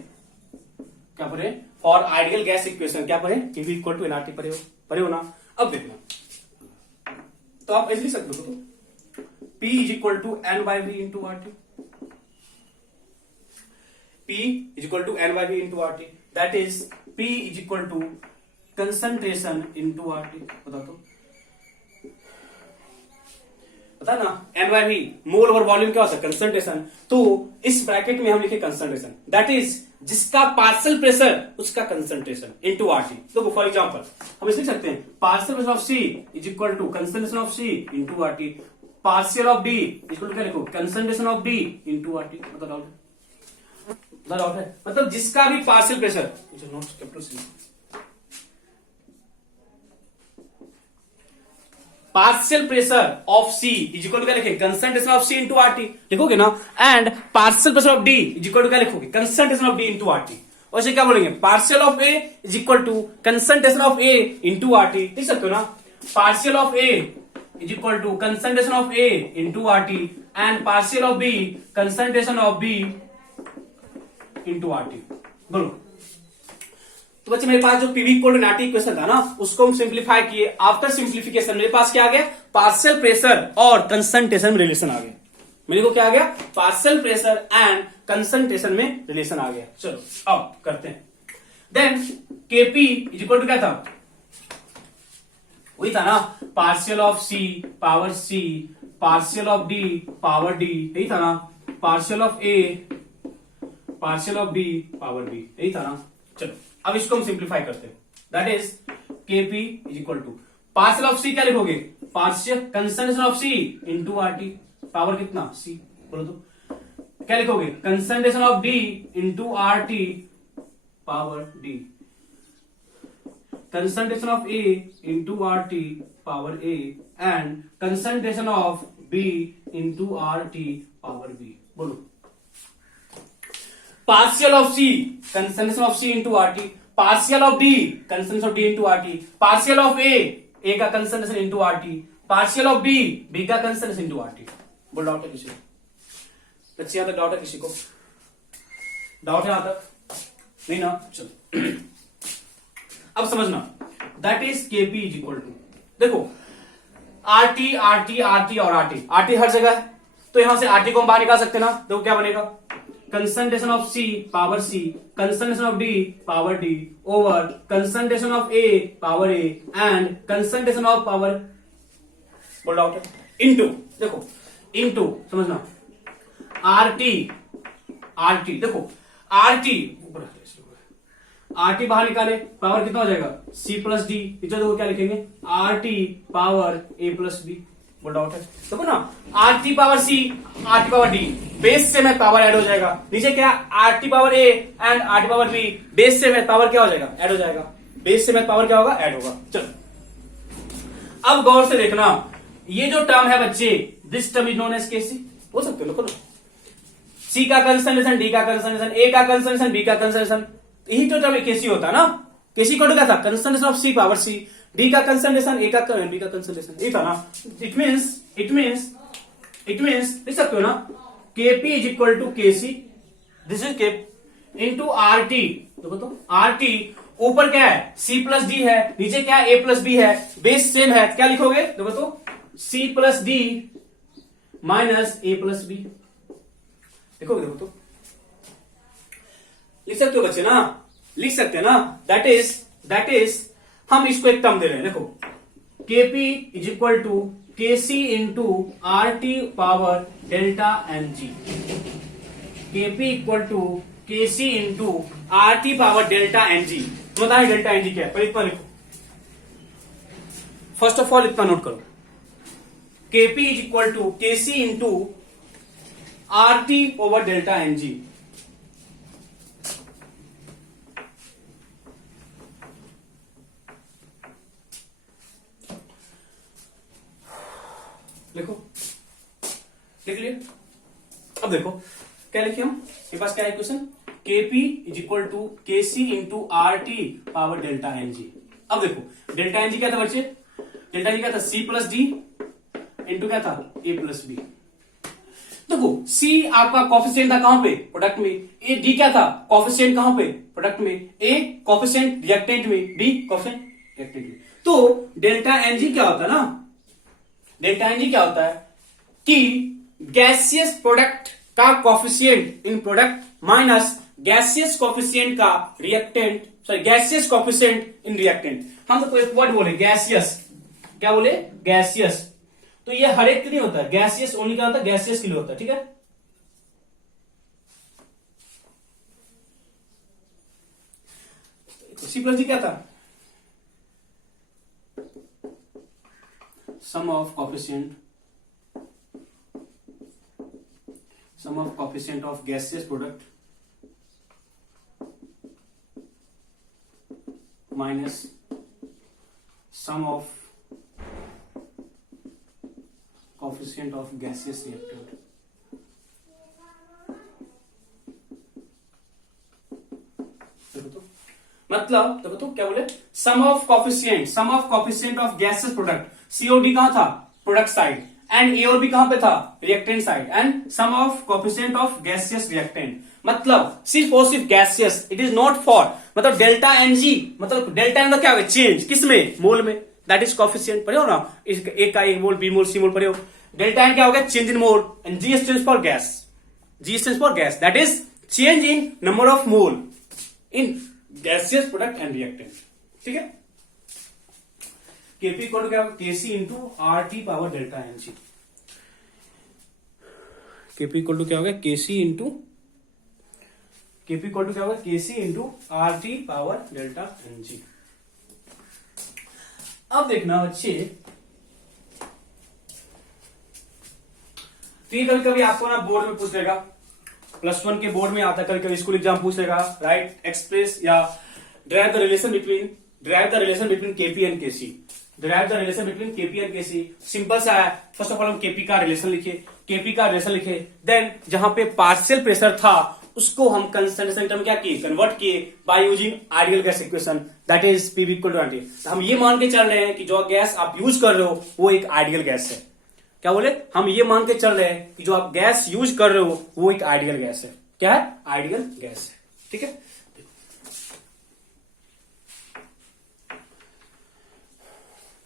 क्या पढ़े? फॉर आइडियल गैस इक्वेशन क्या पढ़े? पीवी इक्वल टू एनआरटी पढ़े हो ना। अब देखना, तो आप ऐसे लिख सकते हो, तो P is equal to N by V into RT. P is equal to N by V into RT. That is P is equal to concentration into RT. बता ना, N by V mole over volume क्या होता है? Concentration. तो इस bracket में हम लिखे कंसंट्रेशन, दैट इज जिसका पार्शियल प्रेशर उसका कंसंट्रेशन इनटू आरटी। देखो फॉर एग्जांपल हम इसे लिख सकते हैं, partial pressure of C is equal to concentration of C into RT, partial of D equal to क्या लिखो? Concentration of D into RT. Doubt है? मतलब जिसका भी partial pressure, partial pressure of C is equal to क्या लिखे? Concentration of C into RT लिखोगे ना, and partial pressure of D is equal to क्या लिखोगे? Concentration of D into RT. और इसे क्या बोलेंगे? Partial of A is equal to concentration of A into RT. लिख सकते हो ना, partial of A is equal to concentration of A into RT and partial of B concentration of B into RT. बोलो। तो बच्चे मेरे पास जो PV equal to nRT equation था ना, उसको हम सिंप्लीफाई किए। आफ्टर सिंप्लीफिकेशन मेरे पास क्या आ गया? पार्शियल प्रेशर और कंसंट्रेशन में रिलेशन आ गया। मेरे को क्या आ गया? पार्शियल प्रेशर एंड कंसंट्रेशन में रिलेशन आ गया। चलो अब करते हैं। Then KP is equal to क्या था? वही था ना, partial of C power C, partial of D power D, यही था ना, partial of A partial of B power B, यही था ना। चलो अब इसको हम सिंप्लीफाई करते हैं, that is KP is equal to partial of C क्या लिखोगे? Partial concentration of C into RT, power कितना? सी। बोलो तो क्या लिखोगे? Concentration of D into RT power D, concentration of A into RT power A and concentration of B into RT power B. बोलो। Partial of C, concentration of C into RT, partial of D, concentration of D into RT, partial of A का concentration into RT, partial of B का concentration into RT. बोल doubt है किसी को? बच्चे यहाँ तक डाउट है किसी को? डाउट है यहाँ तक? नहीं ना? चलो अब समझना, that is KP is equal to, देखो आरटी आरटी आरटी और आरटी, आरटी हर जगह है, तो यहां से आरटी को हम बाहर निकाल सकते हैं ना। देखो क्या बनेगा? Concentration of C power C, concentration of D power D over concentration of A power A and concentration of power, बोल आउट है, इनटू, देखो इनटू, समझना, आरटी आरटी, देखो आरटी आर टी बाहर निकाले, पावर कितना हो जाएगा सी प्लस डी, नीचे देखो क्या लिखेंगे R T power A plus B. बोल डाउट है देखो ना, R T power C R T power D, base से में पावर ऐड हो जाएगा, नीचे क्या R T power A and R T power B, base से में पावर क्या हो जाएगा ऐड हो जाएगा, बेस से में पावर क्या होगा ऐड होगा। चलो अब गौर से देखना, ये जो टर्म है बच्चे, this term is known as KC, बोल सकते हो लिखो ना, सी का कंसंट्रेशन, डी का कंसंट्रेशन, ए का कंसंट्रेशन, बी का कंसंट्रेशन, यही तो टर्म केसी होता है ना। केसी कोड क्या था, concentration of C power C, D का कंसंट्रेशन, ए का बी का कंसंट्रेशन, ये था ना। इट मीन्स लिख सकते हो ना, KP is equal to KC, this is केप इंटू आर टी, देखो तो आर टी ऊपर क्या है सी प्लस डी है, नीचे क्या है ए प्लस बी है, बेस सेम है, क्या लिखोगे देखो तो सी plus D minus A plus B, देखोगे देखो तो लिख सकते हो बच्चे ना, लिख सकते हैं ना। दैट इज हम इसको एक टर्म दे रहे हैं, देखो KP is equal to KC into R T power delta N G, KP equal to KC into R T power delta N G. बताए डेल्टा एन जी क्या है, पहले इतना लिखो, फर्स्ट ऑफ ऑल इतना नोट करो, KP is equal to KC into R T over delta N G. लिखो, लिख लिए। अब देखो क्या लिखे हम, ये पास क्या है equation, KP is equal to KC into R T power delta N G. अब देखो डेल्टा एन जी क्या था बच्चे, डेल्टा एन जी क्या था सी प्लस डी इंटू क्या था ए प्लस बी। देखो सी आपका कॉफिशिएंट था कहां पे प्रोडक्ट में, ए डी क्या था कॉफिशिएंट कहां पे प्रोडक्ट में, ए कॉफिशिएंट रिएक्टेंट में, डी कॉफिशिएंट रिएक्टेंट में। तो डेल्टा एन जी क्या होता है ना, डेल्टा एन जी क्या होता है कि गैसियस प्रोडक्ट का कॉफिशिएंट इन प्रोडक्ट माइनस गैसियस कॉफिशिएंट का reactant, sorry gaseous coefficient in reactant. हम तो एक वर्ड बोले गैसियस, क्या बोले गैसियस, तो ये हर एक के लिए होता है, गैसियस ओनली क्या होता है गैसियस के लिए होता है, ठीक है। सी प्लस डी क्या था, sum of coefficient of gaseous product minus sum of coefficient of gaseous reactant। देखो तो मतलब देखो तो क्या बोले, sum of coefficient of gases product, COD कहां था प्रोडक्ट साइड एंड ए और बी कहां पे था reactant side, and sum of coefficient of gaseous reactant, मतलब सिर्फ और सिर्फ gaseous, it is not for, मतलब डेल्टा एन जी, मतलब डेल्टा एन का क्या है चेंज किसमें मोल में, दैट इज कॉफिशिएंट, पढ़े हो ना, ए का एक मोल बी मोल सी मोल पढ़े हो, डेल्टा एन क्या हो गया change in mole, and G stands for gas, G stands for gas, that is change in number of mole in gaseous product and reactant, ठीक है। केपी इक्वल टू क्या, KC into R T power delta N G, KP equal to क्या होगा KC into, KP equal to क्या होगा KC into R T power delta N G. अब देखना बच्चे, तो ये कभी कभी आपको ना बोर्ड में पूछ लेगा, +1 के बोर्ड में आता है, कभी कभी स्कूल एग्जाम पूछ लेगा, राइट एक्सप्रेस या drive the relation between KP and KC, drive the relation between KP and KC. Simple सा है, फर्स्ट ऑफ ऑल हम केपी का रिलेशन लिखे, देन जहां पे पार्शियल प्रेशर था उसको हम कंसंट्रेशन टर्म क्या किए कन्वर्ट किए by using ideal gas equation, that is PV equal to 20। हम ये मान के चल रहे हैं कि जो गैस आप यूज कर रहे हो वो एक आइडियल गैस है, क्या बोले, हम ये मान के चल रहे हैं कि जो आप गैस यूज कर रहे हो वो एक आइडियल गैस है, क्या है आइडियल गैस है, ठीक है।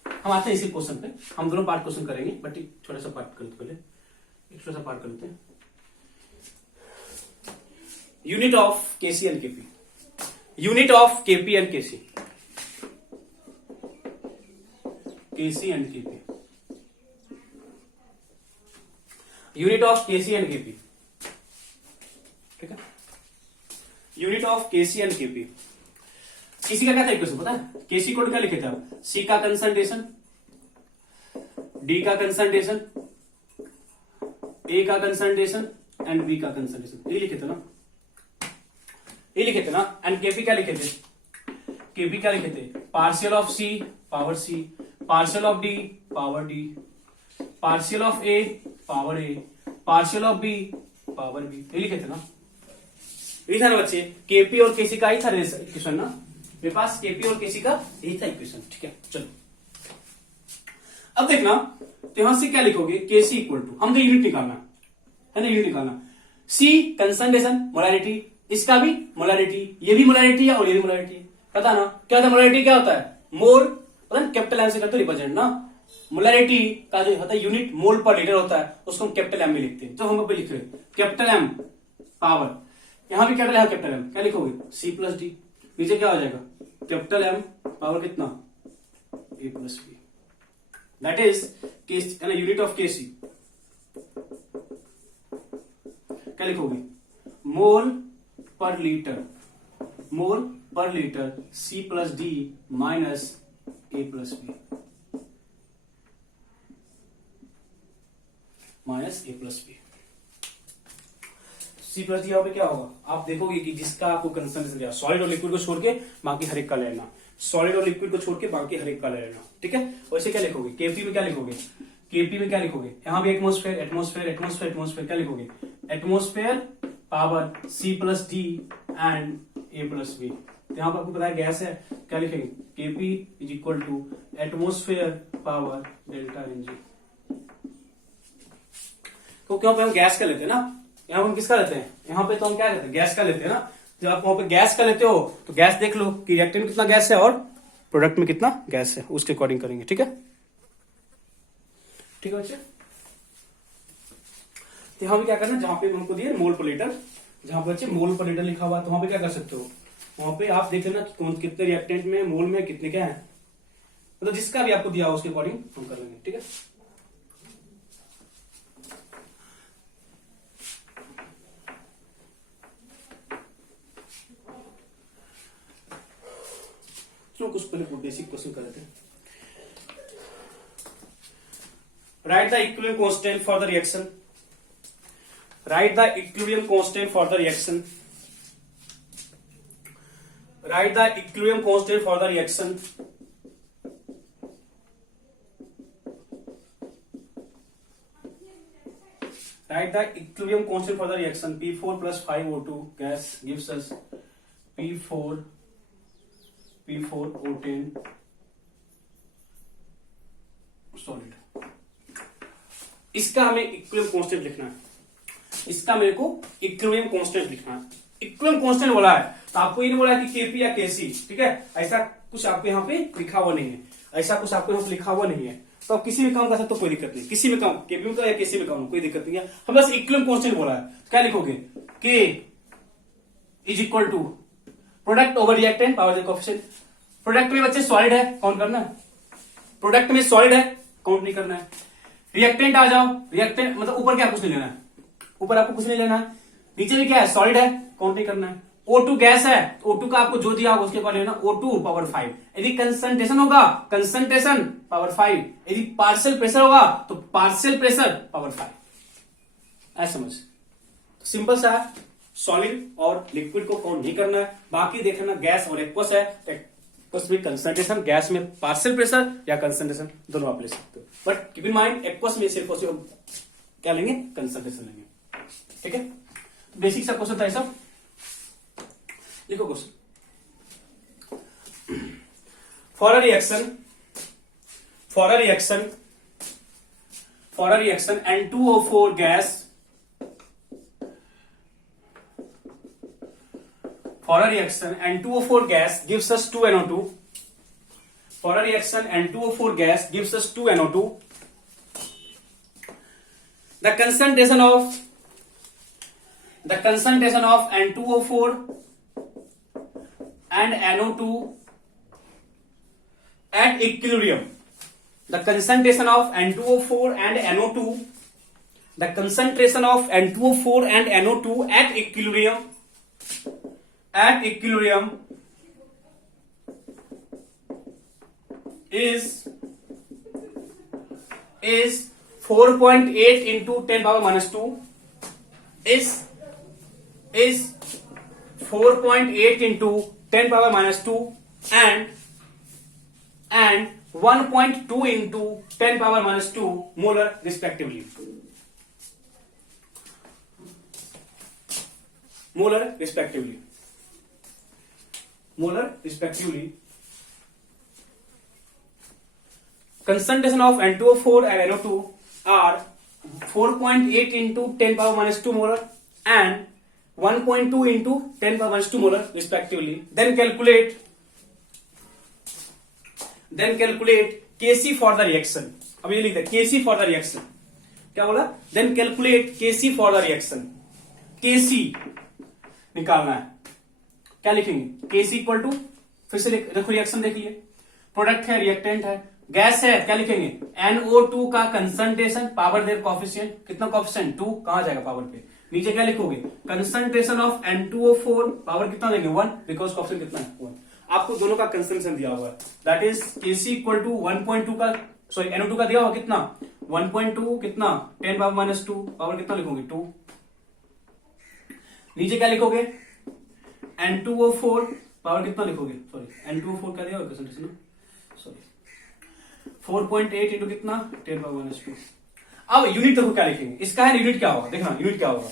हम आते हैं इसी क्वेश्चन पे, हम दोनों पार्ट क्वेश्चन करेंगे, बट एक छोटा सा पार्ट करते पहले, एक छोटा सा पार्ट करते हैं। Unit of KC and KP, unit of KP and KC, KC and KP, unit of KC and KP, ठीक है, unit of KC and KP. KC का क्या था इक्वेशन पता है? केसी कोड क्या लिखे थे आप? सी का कंसंट्रेशन, डी का कंसंट्रेशन, ए का कंसंट्रेशन एंड बी का कंसंट्रेशन, ये लिखे थे ना, ये लिखे थे ना। एंड केपी क्या लिखे थे? केपी क्या लिखे थे? Partial of C power C, partial of D power D, partial of A power A, partial of B power B, ये लिखे थे ना। यही था ना बच्चे, केपी और केसी का ही था इक्वेशन ना मेरे पास, केपी और केसी का यही था इक्वेशन। ठीक है, चलो अब देखना, तो यहां से क्या लिखोगे? केसी इक्वल टू, हमको यूनिट निकालना है ना, यूनिट निकालना। सी कंसंट्रेशन मोलारिटी, इसका भी मोलारिटी, ये भी मोलारिटी है और ये भी मोलारिटी है। पता ना क्या होता है मोलारिटी? क्या होता है? मोल, पता ना कैपिटल एम से करते रिप्रेजेंट ना। मोलारिटी का जो होता है यूनिट मोल पर लीटर होता है, उसको हम कैपिटल एम में लिखते हैं। तो हम लिख रहे हैं कैपिटल एम पावर, यहां भी कैपिटल है, कैपिटल एम क्या लिखोगे? सी प्लस डी, नीचे क्या हो जाएगा? कैपिटल एम पावर कितना? A plus B, that is case है ना, यूनिट ऑफ केसी। क्या लिखोगे? मोल per litre, mole per litre C plus D minus A plus B, minus A plus B. C plus D यहाँ पे क्या होगा? आप देखोगे कि जिसका आपको कंसंट्रेशन दिया, सॉलिड और लिक्विड को छोड़ के बाकी हर एक का लेना, सॉलिड और लिक्विड को छोड़ के बाकी हर एक का लेना। ठीक है, वैसे क्या लिखोगे? केपी में क्या लिखोगे? केपी में क्या लिखोगे? यहां भी एटमोस्फेयर एटमोस्फेयर एटमोस्फेयर एटमोस्फेयर, क्या लिखोगे? Atmosphere power C plus D and A plus B. यहां पर आपको पता है गैस है, क्या लिखेंगे? KP is equal to atmosphere power delta NG. तो क्यों पे हम गैस का लेते हैं ना, यहाँ हम किसका लेते हैं? यहाँ पे तो हम क्या लेते हैं? गैस का लेते हैं ना। जब आप वहां पे गैस का लेते हो तो गैस देख लो कि रिएक्टेंट में कितना गैस है और प्रोडक्ट में कितना गैस है, उसके अकॉर्डिंग करेंगे। ठीक है, ठीक है बच्चे। तो यहाँ पे क्या करना, जहां पे हमको दिए मोल पर लीटर, जहां पे बच्चे मोल पर लीटर लिखा हुआ है, तो वहां पे क्या कर सकते हो? वहां पे आप देख लेना कौन कितने रिएक्टेंट में मोल में कितने क्या है, मतलब जिसका भी आपको दिया हो उसके अकॉर्डिंग हम कर लेंगे। ठीक है, चलो कुछ पहले बेसिक क्वेश्चन कर लेते हैं। Right the equilibrium constant for the reaction, right the equilibrium constant for the reaction, right the equilibrium constant for the reaction. Write the equilibrium constant for the reaction P4 plus 5O2 gas gives us P4O10 solid। इसका हमें equilibrium constant लिखना है, इसका मेरे को equilibrium constant लिखना है। Equilibrium constant बोला है तो आपको ये नहीं बोला कि केपी या केसी, ठीक है, ऐसा कुछ आपको यहाँ पे लिखा हुआ नहीं है, ऐसा कुछ आपको यहाँ पे लिखा हुआ नहीं है। तो आप किसी भी काम कर सकते हो, कोई दिक्कत नहीं, किसी भी काम, केपी में या किसी भी काम कोई दिक्कत नहीं है। हम बस इक्विलिब्रियम कांस्टेंट बोला है, तो क्या लिखोगे? K is equal to product over reactant power coefficient. Product में बच्चे सॉलिड है, काउंट करना है, प्रोडक्ट में सॉलिड है, काउंट नहीं करना है। रिएक्टेंट आ जाओ, रिएक्टेंट मतलब ऊपर क्या कुछ नहीं लेना है, ऊपर आपको कुछ नहीं लेना है। नीचे भी क्या है? सॉलिड है, काउंट नहीं करना है। O2 गैस है, O2 का आपको जो दिया होगा उसके अकॉर्डिंग लेना, O2 पावर 5। यदि कंसंट्रेशन होगा, कंसंट्रेशन पावर 5। यदि पार्शियल प्रेशर होगा तो पार्शियल प्रेशर पावर 5। ऐसा समझ, तो सिंपल सा है, सॉलिड और लिक्विड को काउंट नहीं करना है। बाकी देखना गैस और एक्वस है, एक्वस में कंसंट्रेशन, गैस में पार्शियल प्रेशर या कंसंट्रेशन दोनों आप ले सकते हो। But keep in mind aqueous में सिर्फ क्या लेंगे? कंसंट्रेशन लेंगे। ठीक है, बेसिक सा क्वेश्चन था ये सब। लिखो question. For a reaction N2O4 gas, for a reaction N2O4 gas gives us 2NO2. For a reaction N2O4 gas gives us 2NO2. The concentration of N2O4 and NO2 at equilibrium. The concentration of N2O4 and NO2. The concentration of N2O4 and NO2 at equilibrium is 4.8 into 10 power minus 2 is 4.8 into 10 power minus 2 and 1.2 into 10 power minus 2 molar respectively. Molar respectively. Concentration of N2O4 and NO2 are 4.8 into 10 power minus 2 molar and 1.2 into 10 power minus 2 molar respectively. Then calculate Kc for the reaction. अब ये लिख दे Kc for the reaction. क्या बोला? Then calculate Kc for the reaction. Kc निकालना है. क्या लिखेंगे? Kc equal to, फिर से देखो रिएक्शन देख लिए, प्रोडक्ट है, रिएक्टेंट है, गैस है, क्या लिखेंगे? NO2 का कंसंट्रेशन, पावर देयर कोफिशिएंट, कितना कोफिशिएंट? 2. कहां जाएगा पावर पे? नीचे क्या लिखोगे? कंसंट्रेशन ऑफ N2O4, पावर कितना देंगे? 1, बिकॉज कोफिशिएंट कितना है? 1. आपको दोनों का कंसंट्रेशन दिया हुआ है, that is Kc equal to 1.2 का, सॉरी NO2 का दिया हुआ कितना? 1.2 कितना? 10 पावर माइनस 2, पावर कितना लिखोगे? 2. नीचे क्या लिखोगे? N2O4, पावर कितना लिखोगे? सॉरी N2O4 क्या दिया हुआ कंसंट्रेशन? सॉरी 4.8 इंटू कितना? 10 पावर माइनस 2. अब यूनिट देखो क्या लिखेंगे, इसका है यूनिट क्या होगा, देखना यूनिट क्या होगा.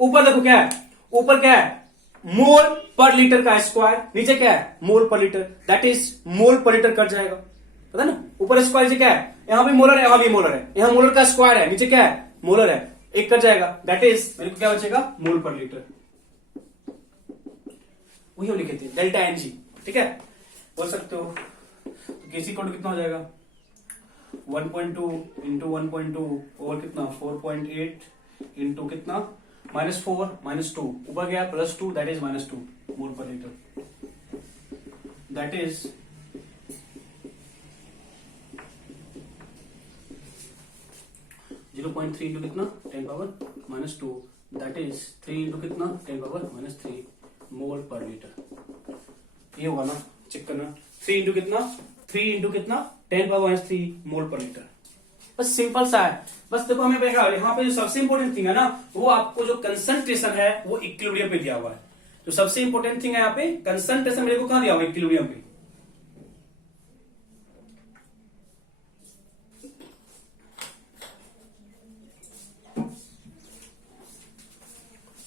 ऊपर देखो क्या है, ऊपर क्या है? मोल पर लीटर का स्क्वायर, नीचे क्या है? मोल per litre, that is mole per litre cut जाएगा, पता ना? ऊपर स्क्वायर, नीचे क्या है? यहां भी मोलर है, यहां भी मोलर है, यहां मोलर का स्क्वायर है, नीचे क्या है? मोलर है, एक कट जाएगा, दैट इज मेरे को क्या बचेगा? मोल पर लीटर. वही हम लिखे थे डेल्टा एनजी, ठीक है, बोल सकते हो. तो केसी कोड कितना हो जाएगा? 1.2 इंटू 1.2 ओवर कितना? 4.8 इंटू कितना? -4 -2, ऊपर गया +2, that is -2 mole per litre, that is 0.3 into कितना? 10 पावर -2, दैट इज 3 इंटू कितना? 10 पावर -3 मोल पर लीटर. ये होगा ना, चेक करना. 3 इंटू कितना? 3 इंटू कितना? 10 पावर -3 मोल पर लीटर. बस सिंपल सा है. बस देखो हमें यहाँ पे जो सबसे इंपॉर्टेंट थिंग है ना, वो आपको जो कंसंट्रेशन है वो इक्विलिब्रियम पे दिया हुआ है. जो सबसे इंपॉर्टेंट थिंग है यहाँ पे कंसंट्रेशन मेरे को कहां दिया हुआ है? इक्विलिब्रियम पे.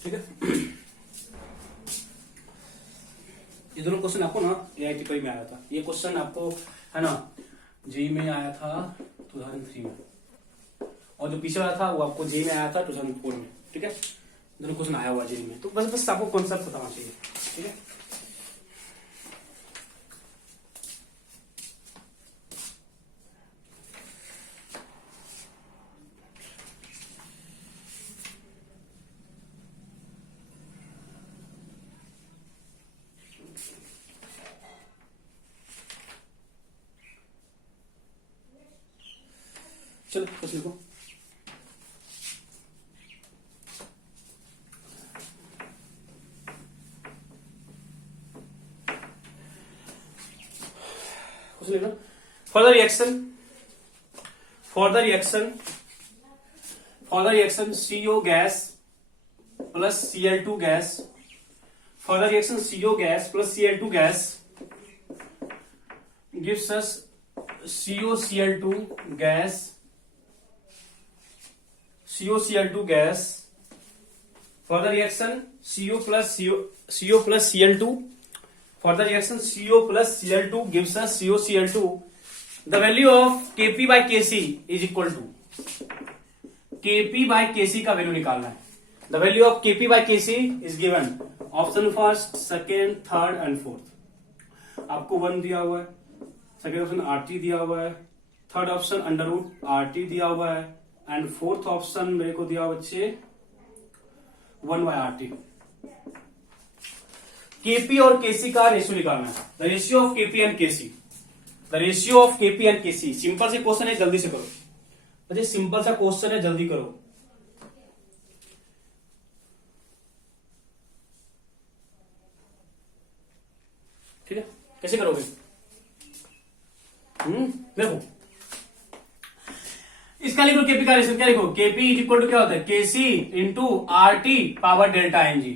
ठीक है. ये दोनों क्वेश्चन आपको ना AIT में आया था. ये क्वेश्चन आपको है ना जेई में आया था 2003 में, और जो पीछे वाला था वो आपको जेई में आया था 2004 में. ठीक है, दोनों क्वेश्चन आया हुआ जेई में. तो बस आपको कॉन्सेप्ट बताना चाहिए. ठीक है. चलो कुछ लिखो. कुछ लिखो. For the reaction CO gas plus Cl2 gas, for the reaction CO gas plus Cl2 gas gives us COCl2 gas. For the reaction CO plus Cl2, for the reaction CO plus Cl2 gives us COCl2. The value of Kp by Kc is equal to, Kp by Kc का value निकालना है. The value of Kp by Kc is given option first, second, third and fourth. आपको 1 दिया हुआ है, second option RT दिया हुआ है, थर्ड ऑप्शन √RT दिया हुआ है, एंड फोर्थ ऑप्शन मेरे को दिया बच्चे 1/RT. Kp और Kc का रेशियो निकालना है. The ratio of Kp and Kc, the ratio of Kp and Kc. Simple से क्वेश्चन है, जल्दी से करो. बच्चे सिंपल सा क्वेश्चन है, जल्दी करो. ठीक है, कैसे करोगे? देखो इसका लिखो केपी का रेशियो क्या लिखो, केपी इज इक्वल टू क्या होता है, KC into R T power delta NG.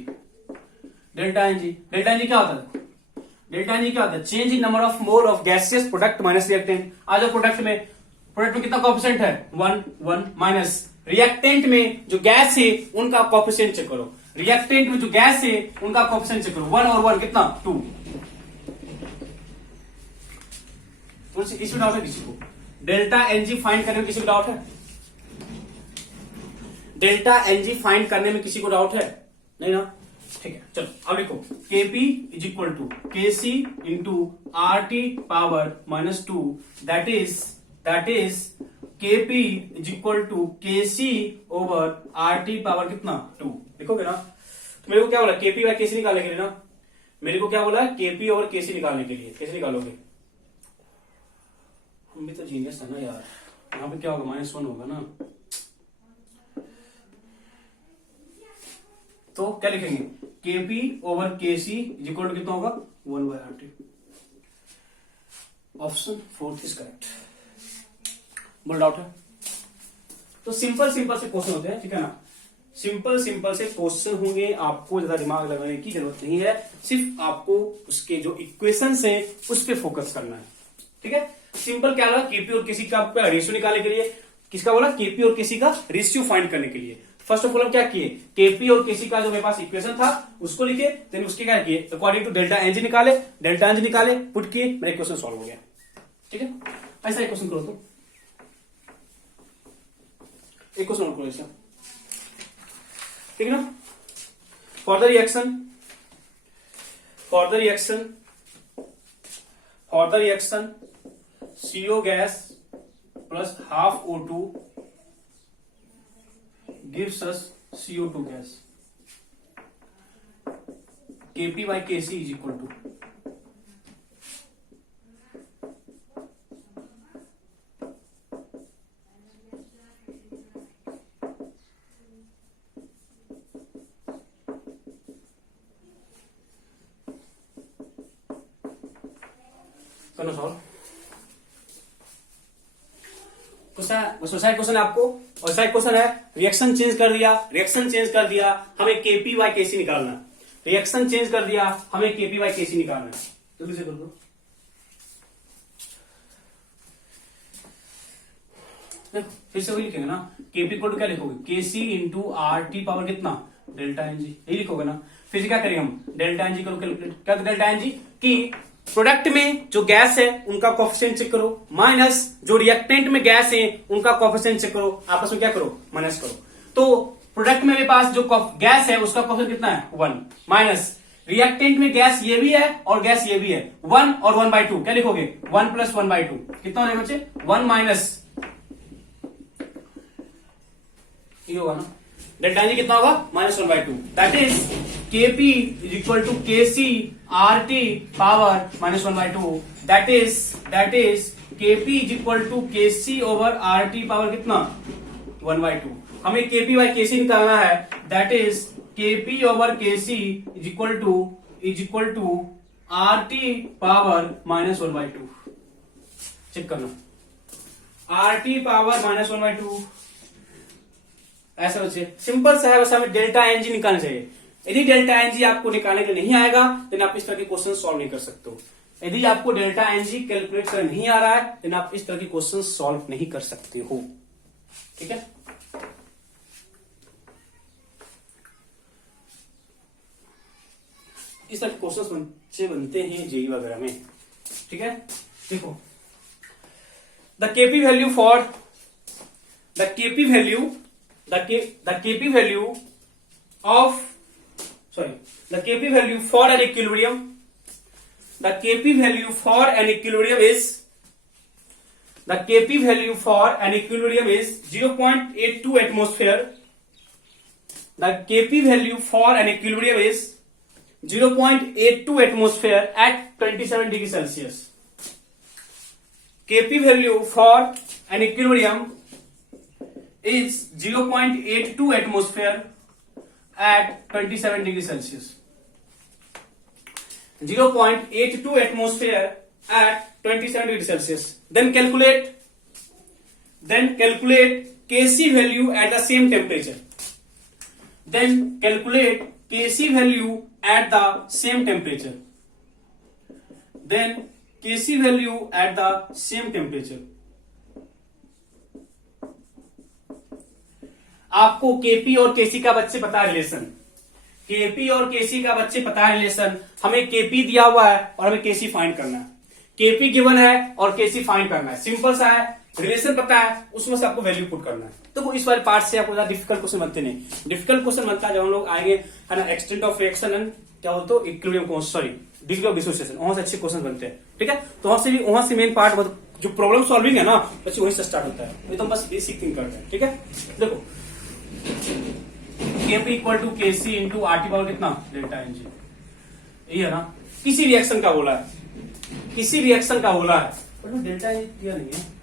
Delta NG क्या होता है, डेल्टा एनजी क्या होता है, change in number of mole of gaseous product minus reactant. आ जाओ प्रोडक्ट में कितना कोएफिशिएंट है, 1 माइनस रिएक्टेंट में जो गैस है उनका कोएफिशिएंट चेक करो, रिएक्टेंट में जो गैस है उनका कोएफिशिएंट चेक करो, 1 और 1 कितना 2। किसी डाउट है किसी को, डेल्टा एनजी फाइंड करने में किसी को डाउट है, डेल्टा एनजी फाइंड करने में किसी को डाउट है, नहीं ना, ठीक है चलो अब लिखो, KP is equal to KC into R T power -2 that is KP is equal to KC over R T power कितना 2। लिखोगे ना, तो मेरे को क्या बोला, केपी बाय केसी निकालने के लिए ना, मेरे को क्या बोला, केपी ओवर केसी निकालने के लिए, कैसे निकालोगे, हम भी तो जीनियस है ना यार, यहाँ पे क्या होगा, -1 होगा ना, तो क्या लिखेंगे, KP over KC is equal to कितना होगा, 1/RT। Option 4 is correct. बोल डाउट है, तो सिंपल से क्वेश्चन होते हैं, ठीक है ना, सिंपल से क्वेश्चन होंगे, आपको ज्यादा दिमाग लगाने की जरूरत नहीं है, सिर्फ आपको उसके जो इक्वेशंस हैं उस पर फोकस करना है, ठीक है। सिंपल क्या लगा, केपी और केसी का आपका रेशियो निकालने के लिए, किसका बोला, केपी और केसी का रेशियो फाइंड करने के लिए। फर्स्ट ऑफ ऑल हम क्या किए, केपी और केसी का जो मेरे पास इक्वेशन था उसको लिखे, देन उसके क्या किए, अकॉर्डिंग टू डेल्टा एनजी निकाले, पुट किए, मेरा इक्वेशन सॉल्व हो गया, ठीक है। ऐसा इक्वेशन करो, तो एक क्वेश्चन और करो ऐसा, ठीक है ना। For the reaction CO gas plus half O2 gives us CO2 gas. Kp by Kc is equal to, करना सॉल्व। क्वेश्चन है आपको, और क्वेश्चन है, रिएक्शन चेंज कर दिया, हमें केपी बाय केसी निकालना, रिएक्शन चेंज कर दिया, हमें केपी बाय केसी निकालना है, जल्दी से कर दो। फिर से वही लिखेंगे ना, केपी को क्या लिखोगे, KC into R T power कितना, डेल्टा एनजी, यही लिखोगे ना। फिर से क्या करेंगे हम, डेल्टा एनजी करो कैलकुलेट, क्या डेल्टा एनजी की प्रोडक्ट में जो गैस है उनका कोएफिशिएंट चेक करो, माइनस जो रिएक्टेंट में गैस है उनका कोएफिशिएंट चेक करो, आपस में क्या करो, माइनस करो। तो प्रोडक्ट में मेरे पास जो गैस है उसका कोएफिशिएंट कितना है, 1, माइनस रिएक्टेंट में गैस ये भी है और गैस ये भी है, 1 और 1/2, क्या लिखोगे, 1 + 1/2, कितना हो जाएगा बच्चे, 1 माइनस ये होगा ना, डेल्टा एनजी कितना होगा, -1/2, that is KP is equal to KC R T power -1/2, that is KP is equal to KC over R T power कितना, 1/2। हमें केपी बाय केसी निकालना है, that is KP over KC is equal to R T power -1/2। Check करना, R T power -1/2, ऐसा बच्चे simple सा है, बस हमें डेल्टा एनजी निकालना चाहिए। यदि डेल्टा एनजी आपको निकालने के लिए नहीं आएगा तो आप इस तरह के क्वेश्चन सॉल्व नहीं कर सकते हो। यदि आपको डेल्टा एनजी कैलकुलेट करना नहीं आ रहा है तो आप इस तरह के क्वेश्चन सॉल्व नहीं कर सकते हो, ठीक है। इस तरह के क्वेश्चन बनते हैं जेई वगैरह में, ठीक है। देखो, the KP value for an equilibrium, the KP value for an equilibrium is 0.82 atmosphere. The KP value for an equilibrium is 0.82 atmosphere at 27 degrees Celsius. KP value for an equilibrium is 0.82 atmosphere at 27 degrees Celsius. 0.82 atmosphere at 27 degrees Celsius. Then calculate Kc value at the same temperature. Then calculate Kc value at the same temperature. Then Kc value at the same temperature. आपको Kp और Kc का बच्चे पता है relation. Kp और Kc का बच्चे पता है रिलेशन. हमें Kp दिया हुआ है और हमें Kc फाइंड करना है. Kp गिवन है और Kc फाइंड करना है. सिंपल सा है. रिलेशन पता है, उसमें से आपको वैल्यू पुट करना है. तो इस वाले पार्ट से आपको ज्यादा डिफिकल्ट क्वेश्चन बनते नहीं. डिफिकल्ट क्वेश्चन बनता है जब हम लोग आएंगे है ना एक्सटेंट ऑफ रिएक्शन एंड क्या बोलते हो equilibrium, sorry degree of dissociation. वहां से अच्छे क्वेश्चन बनते हैं. ठीक है, तो वहां से मेन पार्ट जो प्रॉब्लम सॉल्विंग है ना बच्चे वहीं से स्टार्ट होता है. ये तो हम बस बेसिक थिंग करते हैं. ठीक है, देखो Kp equal to Kc into RT power कितना डेल्टा Ng. यही है ना, किसी रिएक्शन का बोला है, किसी रिएक्शन का बोला है, बट डेल्टा Ng दिया नहीं है.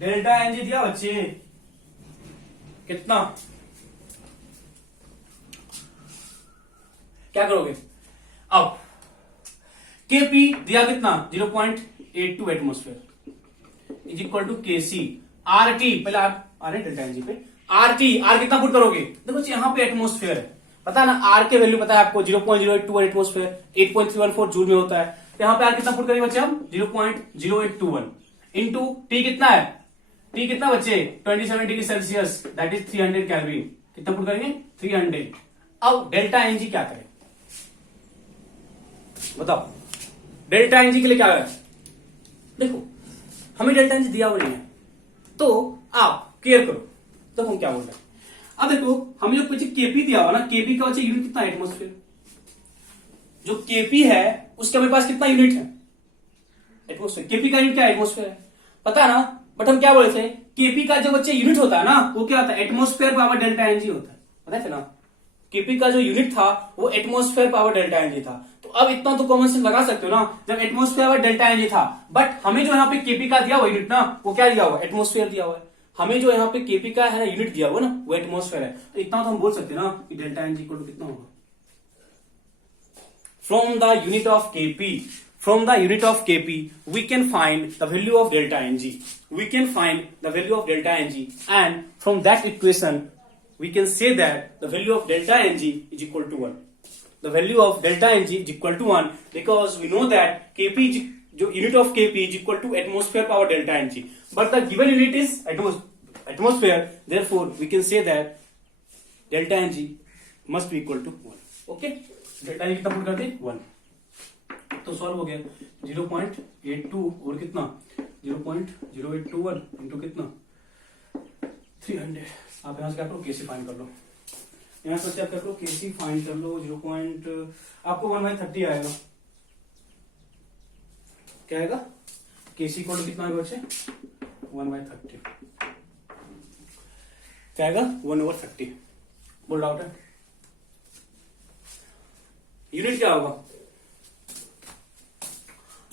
डेल्टा Ng दिया बच्चे कितना, क्या करोगे अब. Kp दिया कितना 0.82 atmosphere is equal to Kc. RT पहले आप आ रहे डेल्टा Ng पे, RT R कितना पुट करोगे. देखो यहाँ पे एटमोस्फेयर है, पता है ना, R के वैल्यू पता है आपको 0.081 एटमोस्फेयर 8.314 जूल में होता है. यहाँ पे R कितना पुट करेंगे बच्चे हम 0.0821 इंटू T कितना है, T कितना बच्चे 27 degree Celsius that is 300 calorie. कितना पुट करेंगे 300. अब डेल्टा Ng क्या करें बताओ. डेल्टा Ng के लिए क्या है, देखो हमें डेल्टा Ng दिया हुआ नहीं है तो आप केयर करो. तो हम क्या बोल रहे हैं, अब देखो हमें जो पीछे Kp दिया हुआ ना, Kp का बच्चे यूनिट कितना है एटमोस्फेयर. जो Kp है उसके हमारे पास कितना यूनिट है एटमोस्फेयर. Kp का यूनिट क्या है एटमोस्फेयर है पता है ना, बट हम क्या बोले थे Kp का जो बच्चे यूनिट होता है ना वो क्या होता है एटमोस्फेयर पावर डेल्टा Ng होता है. पता है ना, Kp का जो यूनिट था वो एटमोस्फेयर पावर डेल्टा Ng था. तो अब इतना तो कॉमन सेंस लगा सकते हो ना, जब एटमोस्फेयर पावर डेल्टा Ng था बट हमें जो यहाँ पे Kp का दिया हुआ यूनिट ना वो क्या दिया हुआ एटमोस्फेयर दिया हुआ है. हमें जो यहाँ पे Kp का है ना यूनिट दिया हुआ ना वो एटमोस्फेयर है. तो इतना तो हम बोल सकते हैं ना कि डेल्टा Ng इक्वल टू कितना होगा. From the unit of Kp, from the unit of Kp we can find the value of delta Ng. We can find the value of delta Ng and from that equation we can say that the value of delta Ng is equal to 1. The value of delta Ng is equal to 1 because we know that Kp is, जो unit of Kp is equal to atmosphere power delta Ng, but the given unit is atmosphere, therefore we can say that delta Ng must be equal to 1. Okay, delta Ng कितना put कर दे 1. तो solve हो गया 0.82 और कितना 0.0821 into कितना 300. आप यहां से क्या करो Kc फाइंड कर लो. यहां से आप क्या करो Kc फाइंड कर लो. 0. आपको 1/30 आएगा. क्या आएगा Kc को कितना आएगा बच्चे 1/30. क्या आएगा 1/30. बोल डाउट है. यूनिट क्या होगा,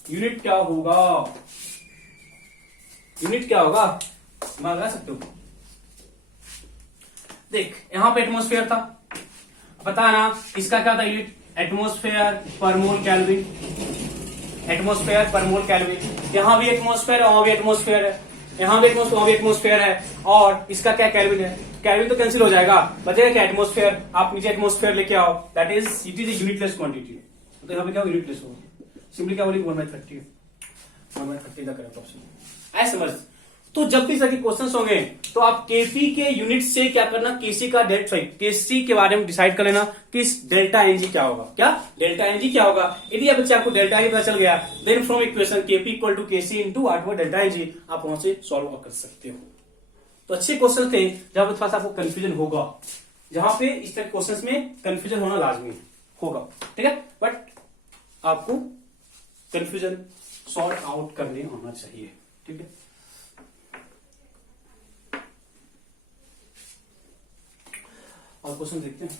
यूनिट क्या होगा, यूनिट क्या होगा दिमाग लगा सकते हो. देख यहां पे एटमोस्फेयर था, पता है ना इसका क्या था unit atmosphere per mole kelvin. Atmosphere per mole kelvin. यहां भी एटमोस्फेयर है, वहां भी एटमोस्फेयर है, यहां भी एटमोस्फेयर वहां भी एटमोस्फेयर है. और इसका क्या केल्विन है, केल्विन तो कैंसिल हो जाएगा, बचेगा क्या एटमोस्फेयर. आप नीचे एटमोस्फेयर लेके आओ that is it is unitless quantity. तो यहां पे क्या यूनिटलेस होगा, सिंपली क्या बोलेगी 1/30. 1/30 का करेक्ट ऑप्शन. ऐसे समझ. तो जब भी इस तरह के क्वेश्चंस होंगे तो आप Kp के यूनिट से क्या करना, Kc का Kc के बारे में डिसाइड कर लेना कि डेल्टा Ng क्या होगा. क्या डेल्टा Ng क्या होगा. यदि बच्चे आपको डेल्टा Ng पता चल गया then from equation Kp equal to Kc into R delta Ng आप वहां से सॉल्व कर सकते हो. तो अच्छे क्वेश्चन थे जहां पर आपको कंफ्यूजन होगा, जहां पे इस तरह क्वेश्चन में कंफ्यूजन होना लाजमी होगा. ठीक है, बट आपको कंफ्यूजन सॉर्ट आउट करने होना चाहिए. ठीक है, और क्वेश्चन देखते हैं.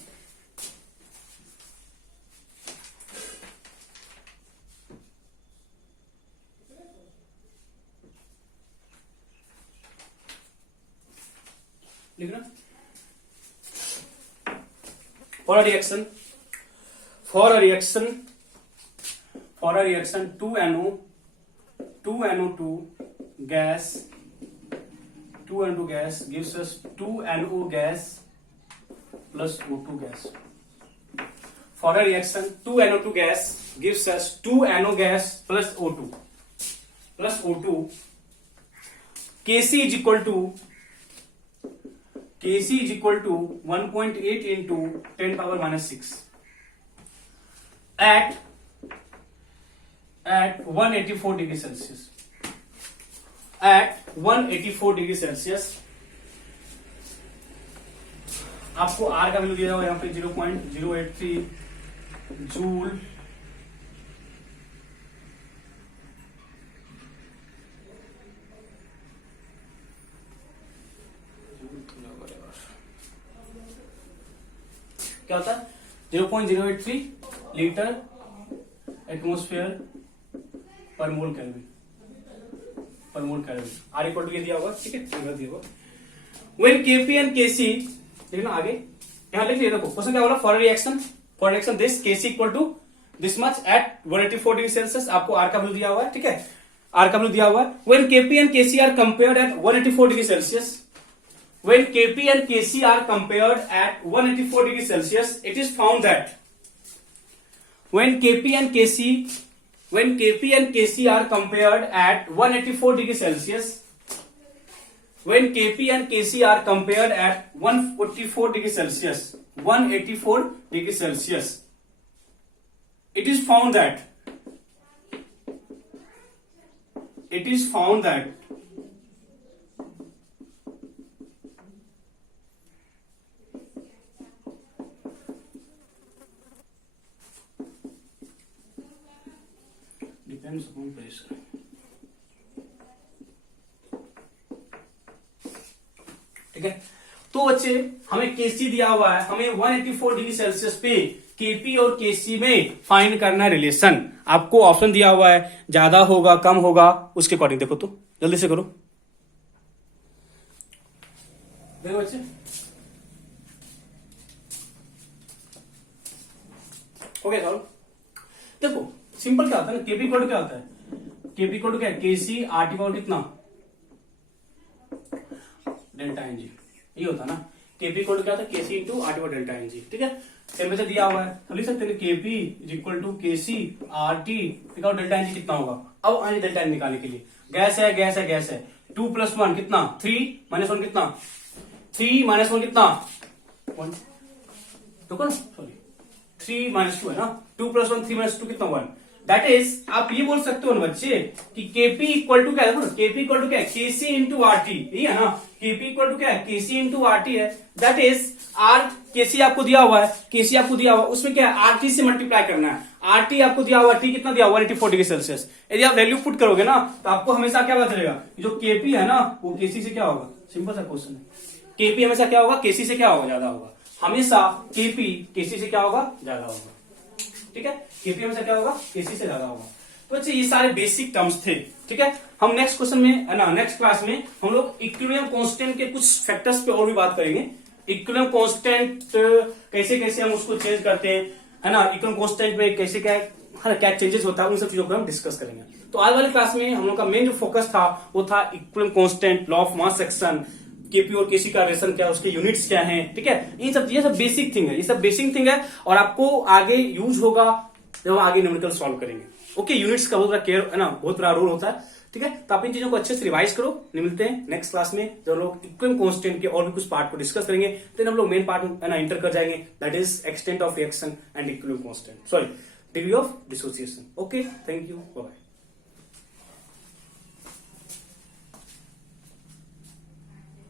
लिखना for a reaction 2NO2 gas gives us 2NO gas plus O2 gas. For a reaction 2NO2 gas gives us 2NO gas plus O2 Kc is equal to 1.8 into 10 power minus 6 at 184 degree Celsius. At 184 degree Celsius आपको R का value दिया हुआ है यहाँ पे 0.083 joule क्या होता है 0.083 litre atmosphere per mole kelvin R equal to ये दिया होगा, ठीक है, दिया होगा। व्हेन केपी एंड केसी, देखना आगे यहां लिख लिया, देखो क्वेश्चन क्या बोला, for reaction this KC equal to this much at 184 degree Celsius, आपको आर का वैल्यू दिया हुआ है, ठीक है, आर का वैल्यू दिया हुआ है। When KP and KC are compared at 184 degree Celsius, when Kp and Kc are compared at 184 degree Celsius, it is found that when Kp and Kc are compared at 184 degree Celsius, when Kp and Kc are compared at 184 degree Celsius, it is found that depends upon pressure. ठीक है, तो बच्चे हमें केसी दिया हुआ है, हमें 184 degree Celsius पे केपी और केसी में फाइंड करना रिलेशन। आपको ऑप्शन दिया हुआ है, ज्यादा होगा कम होगा, उसके अकॉर्डिंग देखो, तो जल्दी से करो। देखो बच्चे, ओके सॉल्व। देखो सिंपल क्या होता है ना, केपी इक्वल टू क्या होता है, केपी इक्वल टू क्या है, केसी आर टी पावर कितना, डेल्टा एन जी, ये होता है ना। केपी इक्वल टू क्या होता है, KC into R T power delta N G, ठीक है। टेम्परेचर दिया हुआ है, हम लिख सकते हैं KP is equal to KC R T, delta N G कितना होगा। अब आगे डेल्टा एन निकालने के लिए, गैस है 2 + 1 कितना, 3 - 1 कितना, 3 - 1 कितना, 1, तो सॉरी 3 - 2 है ना, 2 + 1 3 - 2 कितना, 1। दैट इज, आप ये बोल सकते हो ना बच्चे कि केपी इक्वल टू क्या है, केपी इक्वल टू क्या है, केसी इंटू आर टी, यही है ना, केपी इक्वल टू क्या है, केसी इंटू आर टी है। दैट इज आर, केसी आपको दिया हुआ है, केसी आपको दिया हुआ है, उसमें क्या है, आर टी से मल्टीप्लाई करना है। आर टी आपको दिया हुआ है, टी कितना दिया हुआ, 184 डिग्री सेल्सियस। यदि आप वैल्यू पुट करोगे ना, तो आपको हमेशा क्या पता चलेगा, जो केपी है ना वो केसी से क्या होगा। सिंपल सा क्वेश्चन है, केपी हमेशा क्या होगा, केसी से क्या होगा, ज्यादा होगा। हमेशा केपी केसी से क्या होगा, ज्यादा होगा, ठीक है। केपी हमेशा क्या होगा, केसी से ज्यादा होगा। तो बच्चे ये सारे बेसिक टर्म्स थे, ठीक है। हम नेक्स्ट क्वेश्चन में है ना, नेक्स्ट क्लास में हम लोग इक्विलिब्रियम कांस्टेंट के कुछ फैक्टर्स पे और भी बात करेंगे। इक्विलिब्रियम कांस्टेंट कैसे कैसे हम उसको चेंज करते हैं, है ना, इक्विलिब्रियम कांस्टेंट में कैसे क्या चेंजेस होता है, उन सब चीजों पर हम डिस्कस करेंगे। तो आज वाली क्लास में हम लोग का मेन जो फोकस था वो था equilibrium constant, law of mass action, KP और केसी का रिलेशन क्या है, उसके यूनिट्स क्या हैं, ठीक है। ये सब बेसिक थिंग है, ये सब बेसिक थिंग है, और आपको आगे यूज होगा जब आगे न्यूमेरिकल सॉल्व करेंगे। ओके, यूनिट्स का बहुत बड़ा केयर है ना, बहुत बड़ा रोल होता है, ठीक है। तो आप इन चीजों को अच्छे से रिवाइज करो। मिलते हैं नेक्स्ट क्लास में, जब हम लोग इक्विलिब्रियम कांस्टेंट के और भी कुछ पार्ट को डिस्कस करेंगे। देन हम लोग मेन पार्ट है ना इंटर कर जाएंगे, that is extent of reaction and equilibrium constant, sorry degree of dissociation. Okay, thank you, bye bye.